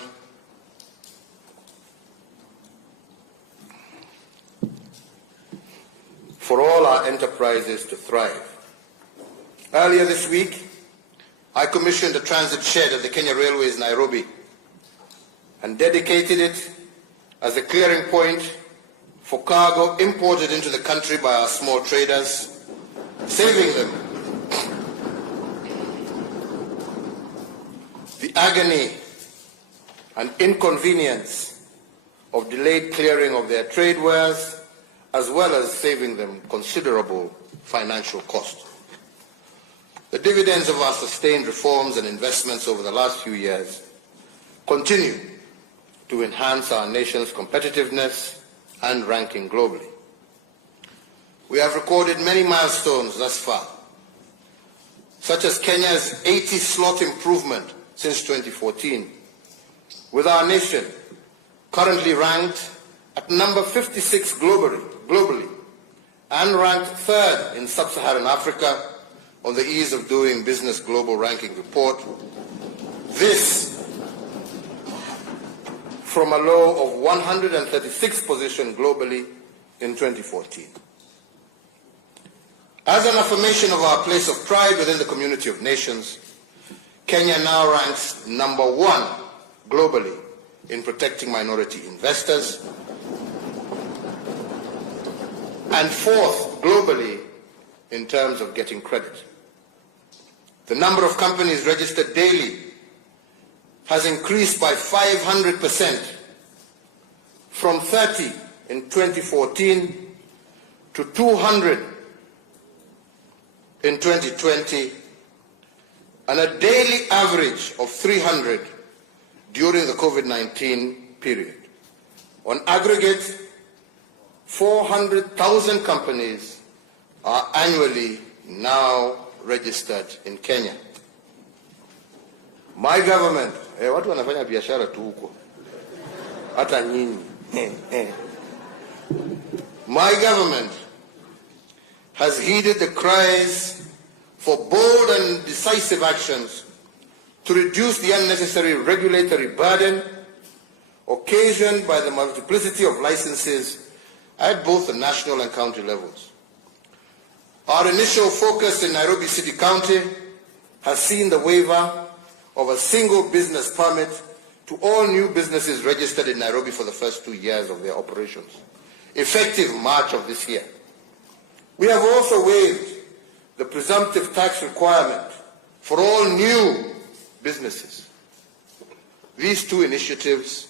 for all our enterprises to thrive. Earlier this week, I commissioned a transit shed at the Kenya Railways, Nairobi, and dedicated it as a clearing point for cargo imported into the country by our small traders, saving them the agony and inconvenience of delayed clearing of their trade wares, as well as saving them considerable financial cost. The dividends of our sustained reforms and investments over the last few years continue to enhance our nation's competitiveness and ranking globally. We have recorded many milestones thus far, such as Kenya's 80 slot improvement since 2014, with our nation currently ranked at number 56 globally and ranked third in sub-Saharan Africa on the Ease of Doing Business Global Ranking Report. This from a low of 136th position globally in 2014. As an affirmation of our place of pride within the community of nations, Kenya now ranks number 1 globally in protecting minority investors and 4th globally in terms of getting credit. The number of companies registered daily has increased by 500% from 30 in 2014 to 200 in 2020, and a daily average of 300 during the COVID-19 period. On aggregate, 400,000 companies are annually now registered in Kenya. My government, watu wanafanya biashara tu huko, hata nyinyi. My government has heeded the cries for bold and decisive actions to reduce the unnecessary regulatory burden occasioned by the multiplicity of licenses at both the national and county levels. Our initial focus in Nairobi City County has seen the waiver of a single business permit to all new businesses registered in Nairobi for the first 2 years of their operations, effective March of this year. We have also waived the presumptive tax requirement for all new businesses. These 2 initiatives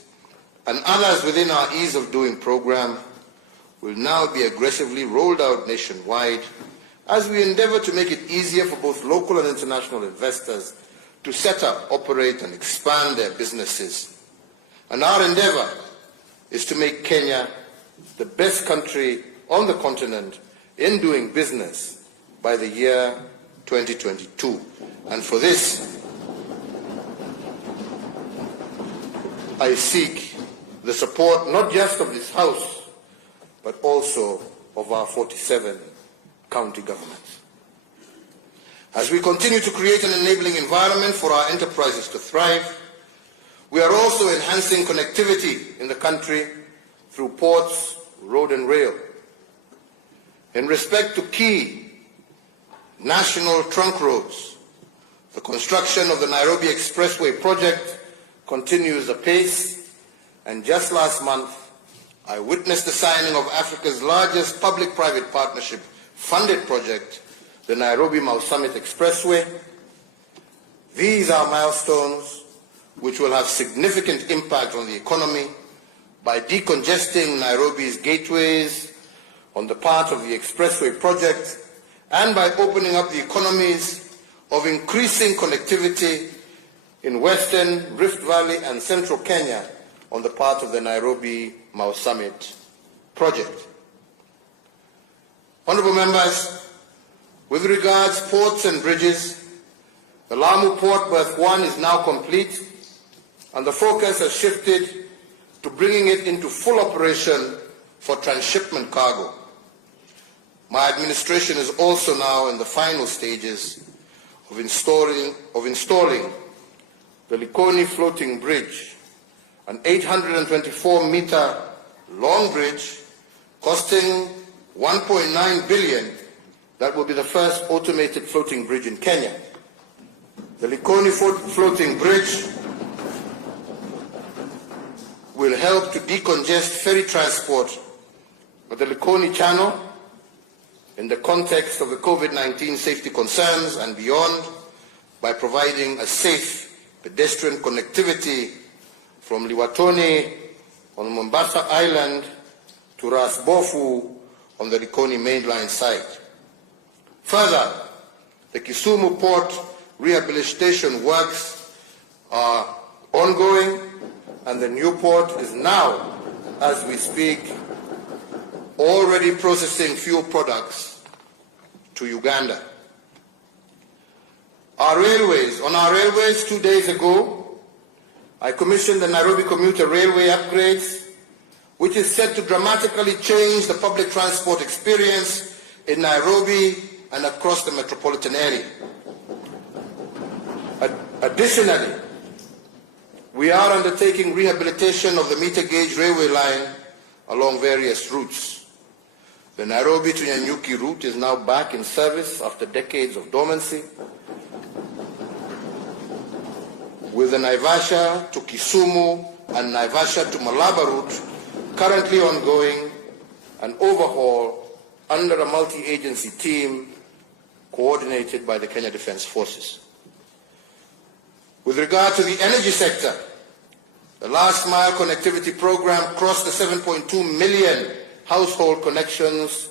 and others within our Ease of Doing program will now be aggressively rolled out nationwide as we endeavor to make it easier for both local and international investors to set up, operate, and expand their businesses. And our endeavor is to make Kenya the best country on the continent in doing business by the year 2022. And for this, I seek the support not just of this House, but also of our 47 county governments. As we continue to create an enabling environment for our enterprises to thrive, we are also enhancing connectivity in the country through ports, road and rail. In respect to key national trunk roads, the construction of the Nairobi Expressway project continues apace, and just last month, I witnessed the signing of Africa's largest public-private partnership funded project, the Nairobi Mau Summit Expressway. These are milestones which will have significant impact on the economy by decongesting Nairobi's gateways on the part of the expressway project and by opening up the economies of increasing connectivity in Western, Rift Valley and Central Kenya on the part of the Nairobi Mau Summit project. Honorable members, with regards ports and bridges, the Lamu Port Berth 1 is now complete, and the focus has shifted to bringing it into full operation for transshipment cargo. My administration is also now in the final stages of installing the Likoni Floating Bridge, an 824-meter long bridge costing 1.9 billion that will be the first automated floating bridge in Kenya. The Likoni Floating Bridge will help to decongest ferry transport of the Likoni Channel in the context of the COVID-19 safety concerns and beyond by providing a safe pedestrian connectivity from Liwatoni on Mombasa Island to Ras Bofu on the Likoni mainline site. Further, the Kisumu Port rehabilitation works are ongoing, and the new port is now, as we speak, already processing fuel products to Uganda. On our railways 2 days ago, I commissioned the Nairobi Commuter Railway upgrades, which is set to dramatically change the public transport experience in Nairobi and across the metropolitan area. Additionally, We are undertaking rehabilitation of the meter gauge railway line along various routes. The Nairobi to Nyanyuki route is now back in service after decades of dormancy, with the Naivasha to Kisumu and Naivasha to Malaba route currently ongoing, an overhaul under a multi-agency team coordinated by the Kenya Defence Forces. With regard to the energy sector, the last mile connectivity program crossed the 7.2 million household connections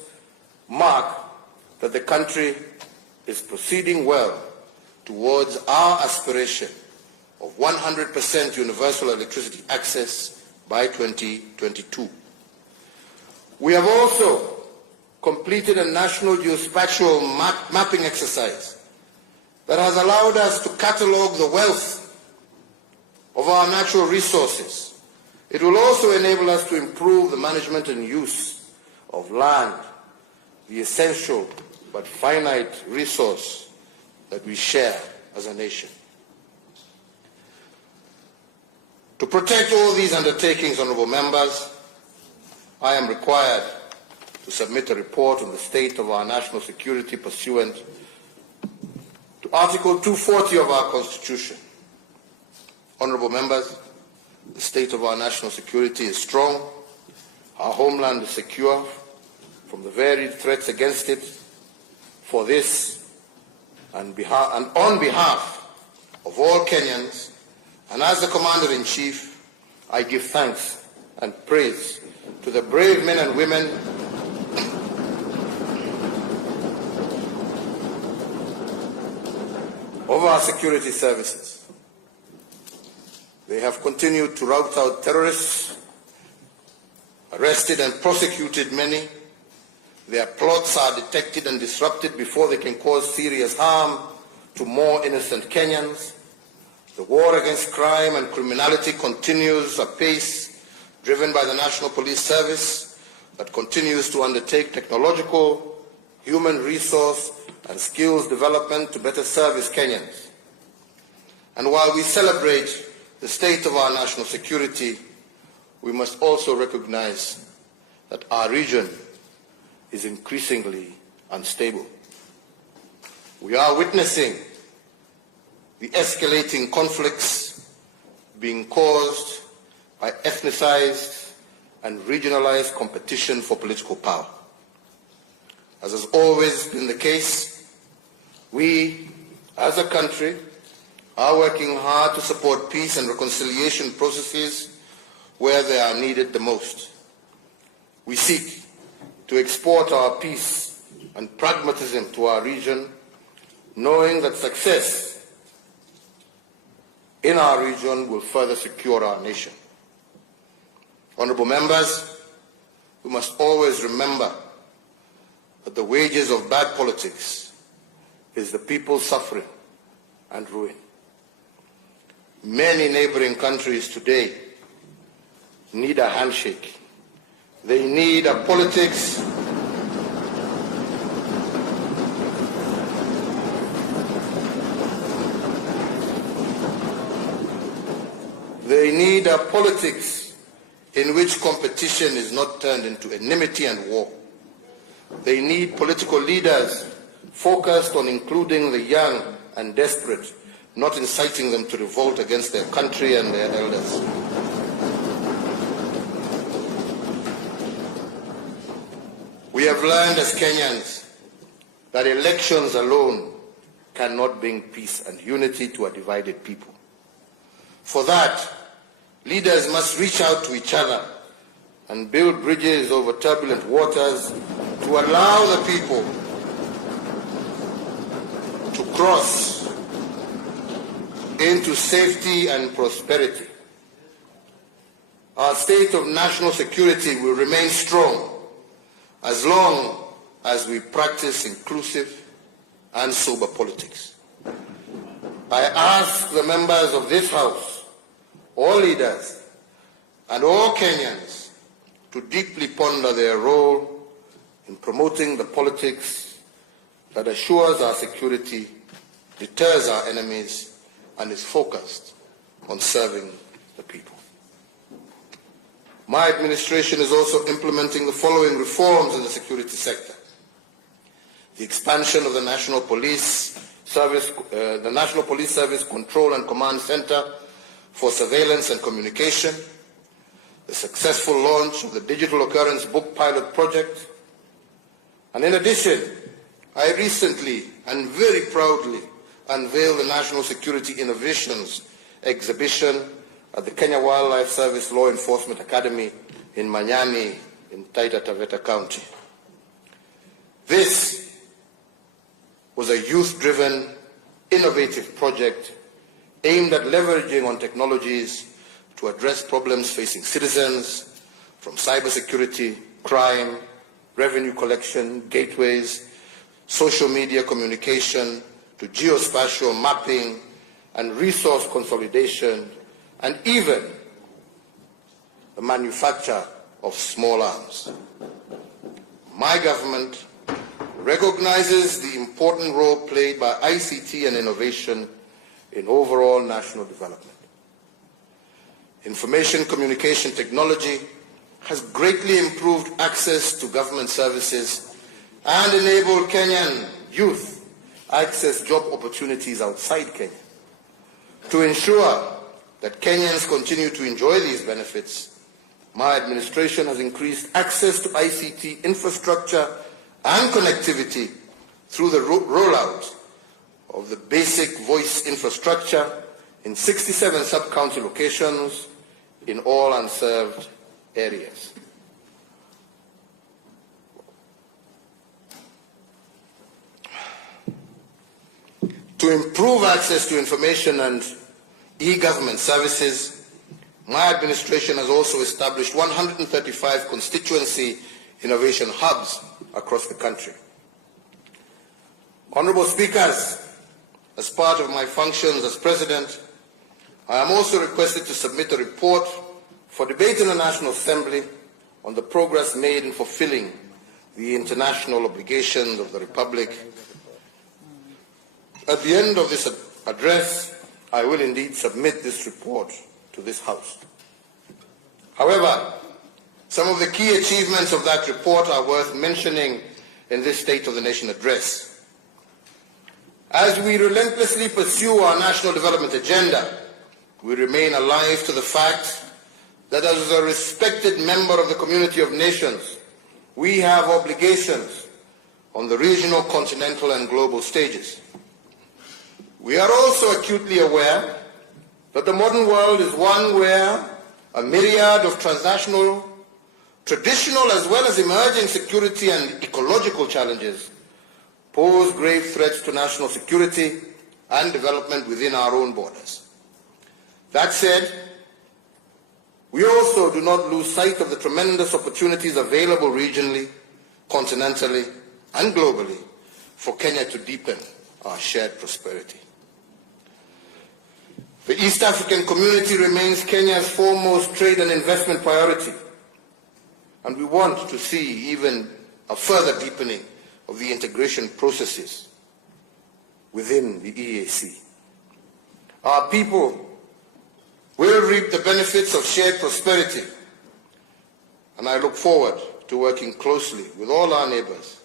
mark that the country is proceeding well towards our aspiration of 100% universal electricity access by 2022. We have also completed a national geospatial mapping exercise that has allowed us to catalogue the wealth of our natural resources. It will also enable us to improve the management and use of land, the essential but finite resource that we share as a nation. To protect all these undertakings, honourable members, I am required to submit a report on the state of our national security pursuant to Article 240 of our Constitution. Honourable members, the state of our national security is strong. Our homeland is secure from the varied threats against it. For this, and on behalf of all Kenyans, and as the Commander-in-Chief, I give thanks and praise to the brave men and women of our security services. They have continued to rout out terrorists, arrested and prosecuted many. Their plots are detected and disrupted before they can cause serious harm to more innocent Kenyans. The war against crime and criminality continues apace, driven by the National Police Service that continues to undertake technological, human resource and skills development to better service Kenyans. And while we celebrate the state of our national security, we must also recognize that our region is increasingly unstable. We are witnessing the escalating conflicts being caused by ethnicized and regionalized competition for political power. As has always been the case, we, as a country, are working hard to support peace and reconciliation processes where they are needed the most. We seek to export our peace and pragmatism to our region, knowing that success in our region will further secure our nation. Honourable members, we must always remember that the wages of bad politics is the people's suffering and ruin. Many neighboring countries today need a handshake. They need a politics in which competition is not turned into enmity and war. They need political leaders focused on including the young and desperate, not inciting them to revolt against their country and their elders. We have learned as Kenyans that elections alone cannot bring peace and unity to a divided people. For that, leaders must reach out to each other and build bridges over turbulent waters to allow the people to cross into safety and prosperity. Our state of national security will remain strong as long as we practice inclusive and sober politics. I ask the members of this House, all leaders, and all Kenyans to deeply ponder their role in promoting the politics that assures our security, deters our enemies, and is focused on serving the people. My administration is also implementing the following reforms in the security sector: the expansion of the National Police Service Control and Command Center for Surveillance and Communication, the successful launch of the Digital Occurrence Book Pilot Project, and in addition, I recently and very proudly unveiled the National Security Innovations exhibition at the Kenya Wildlife Service Law Enforcement Academy in Manyani in Taita Taveta County. This was a youth-driven, innovative project aimed at leveraging on technologies to address problems facing citizens, from cybersecurity, crime, revenue collection, gateways, social media communication, to geospatial mapping and resource consolidation, and even the manufacture of small arms. My government recognizes the important role played by ICT and innovation in overall national development. Information communication technology has greatly improved access to government services and enabled Kenyan youth access job opportunities outside Kenya. To ensure that Kenyans continue to enjoy these benefits, my administration has increased access to ICT infrastructure and connectivity through the rollout of the basic voice infrastructure in 67 sub-county locations in all unserved areas. To improve access to information and e-government services, my administration has also established 135 constituency innovation hubs across the country. Honorable Speakers, as part of my functions as President, I am also requested to submit a report for debate in the National Assembly on the progress made in fulfilling the international obligations of the Republic. At the end of this address, I will indeed submit this report to this House. However, some of the key achievements of that report are worth mentioning in this State of the Nation address. As we relentlessly pursue our national development agenda, we remain alive to the fact that as a respected member of the community of nations, we have obligations on the regional, continental, and global stages. We are also acutely aware that the modern world is one where a myriad of transnational, traditional as well as emerging security and ecological challenges pose grave threats to national security and development within our own borders. That said, we also do not lose sight of the tremendous opportunities available regionally, continentally, and globally for Kenya to deepen our shared prosperity. The East African community remains Kenya's foremost trade and investment priority, and we want to see even a further deepening of the integration processes within the EAC. Our people will reap the benefits of shared prosperity, and I look forward to working closely with all our neighbors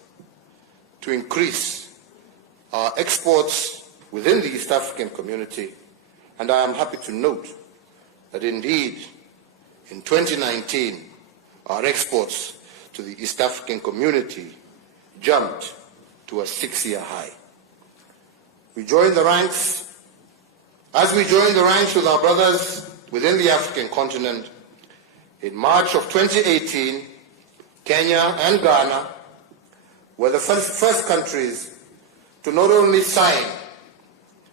to increase our exports within the East African community. And I am happy to note that indeed, in 2019, our exports to the East African community jumped to a 6-year high. As we join the ranks with our brothers within the African continent, in March of 2018, Kenya and Ghana were the first countries to not only sign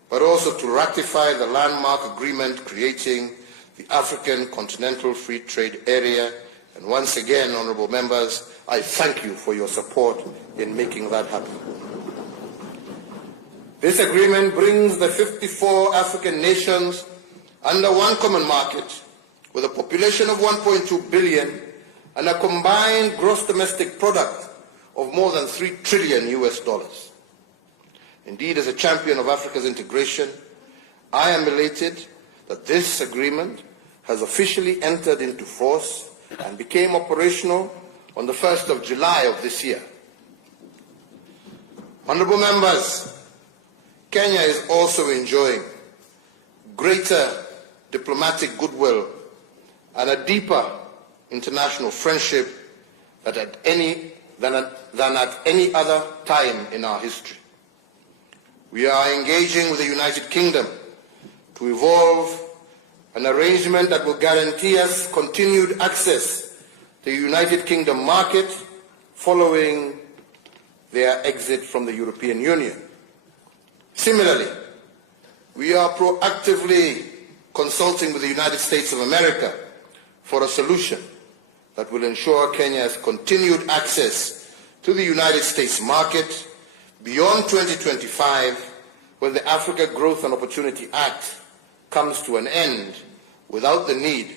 but also to ratify the landmark agreement creating the African Continental Free Trade Area. And once again, honorable members, I thank you for your support in making that happen. This agreement brings the 54 African nations under one common market with a population of 1.2 billion and a combined gross domestic product of more than $3 trillion US. Indeed, as a champion of Africa's integration, I am elated that this agreement has officially entered into force and became operational on the 1st of July of this year. Honourable members, Kenya is also enjoying greater diplomatic goodwill and a deeper international friendship than at any other time in our history. We are engaging with the United Kingdom to evolve an arrangement that will guarantee us continued access to the United Kingdom market following their exit from the European Union. Similarly, we are proactively consulting with the United States of America for a solution that will ensure Kenya's continued access to the United States market beyond 2025, when the Africa Growth and Opportunity Act comes to an end without the need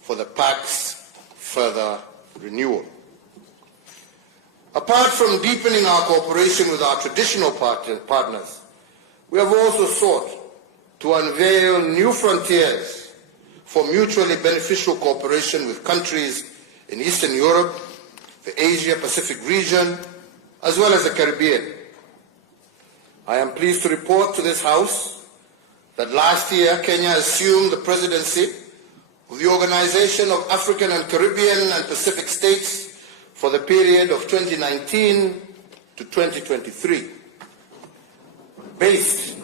for the PAC's further renewal. Apart from deepening our cooperation with our traditional partners, we have also sought to unveil new frontiers for mutually beneficial cooperation with countries in Eastern Europe, the Asia-Pacific region, as well as the Caribbean. I am pleased to report to this House that last year Kenya assumed the presidency of the Organization of African and Caribbean and Pacific States for the period of 2019 to 2023. Based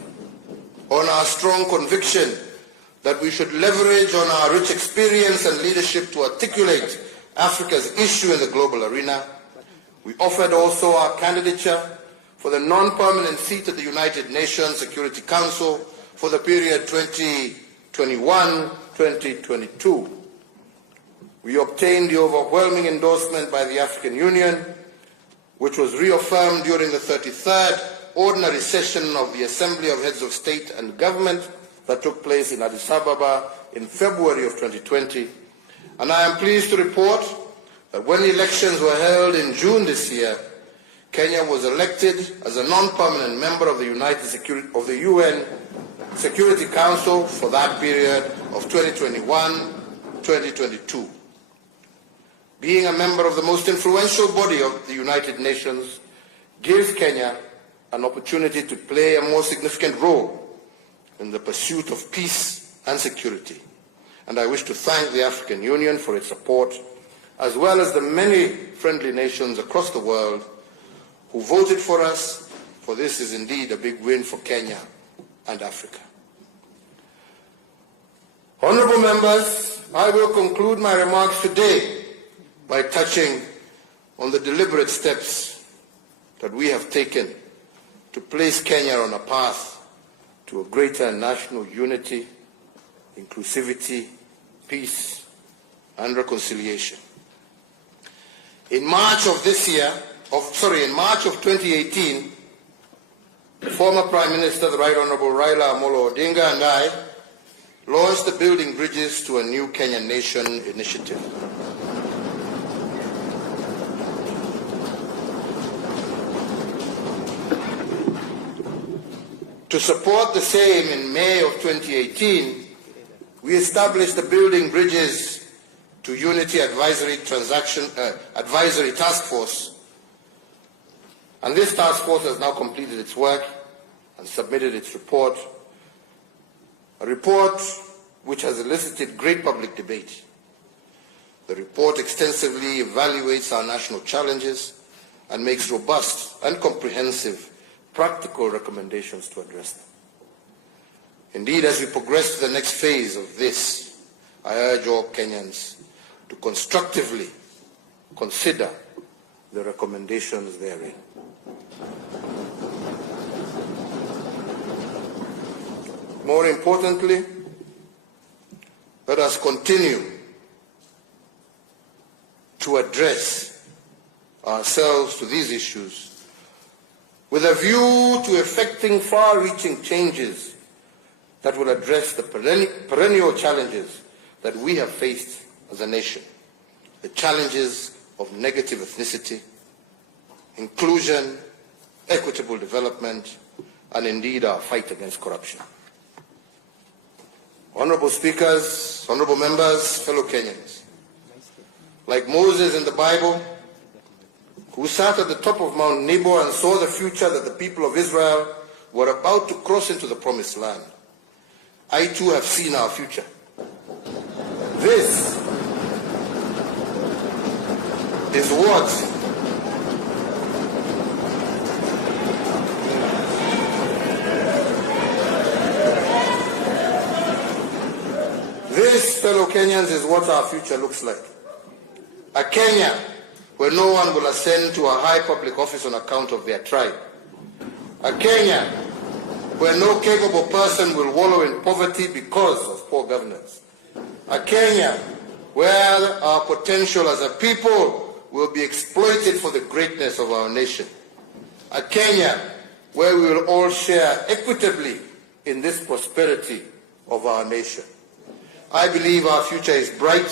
on our strong conviction that we should leverage on our rich experience and leadership to articulate Africa's issue in the global arena, we offered also our candidature for the non-permanent seat at the United Nations Security Council for the period 2021-2022. We obtained the overwhelming endorsement by the African Union, which was reaffirmed during the 33rd Ordinary Session of the Assembly of Heads of State and Government that took place in Addis Ababa in February of 2020. And I am pleased to report that when the elections were held in June this year, Kenya was elected as a non-permanent member of the UN Security Council for that period of 2021-2022. Being a member of the most influential body of the United Nations gives Kenya an opportunity to play a more significant role in the pursuit of peace and security. And I wish to thank the African Union for its support, as well as the many friendly nations across the world who voted for us, for this is indeed a big win for Kenya and Africa. Honourable members, I will conclude my remarks today by touching on the deliberate steps that we have taken to place Kenya on a path to a greater national unity, inclusivity, peace, and reconciliation. In March of 2018, the former Prime Minister, the Right Honourable Raila Amolo Odinga, and I launched the Building Bridges to a New Kenyan Nation initiative. To support the same, in May of 2018, we established the Building Bridges to Unity Advisory Task Force, and this task force has now completed its work and submitted its report, a report which has elicited great public debate. The report extensively evaluates our national challenges and makes robust and comprehensive practical recommendations to address them. Indeed, as we progress to the next phase of this, I urge all Kenyans to constructively consider the recommendations therein. More importantly, let us continue to address ourselves to these issues with a view to effecting far-reaching changes that will address the perennial challenges that we have faced as a nation, the challenges of negative ethnicity, inclusion, equitable development, and indeed our fight against corruption. Honorable speakers, honorable members, fellow Kenyans. Like Moses in the Bible, who sat at the top of Mount Nebo and saw the future that the people of Israel were about to cross into the promised land, I too have seen our future. This is what This, fellow Kenyans, is what our future looks like. A Kenya where no one will ascend to a high public office on account of their tribe. A Kenya where no capable person will wallow in poverty because of poor governance. A Kenya where our potential as a people will be exploited for the greatness of our nation. A Kenya where we will all share equitably in this prosperity of our nation. I believe our future is bright.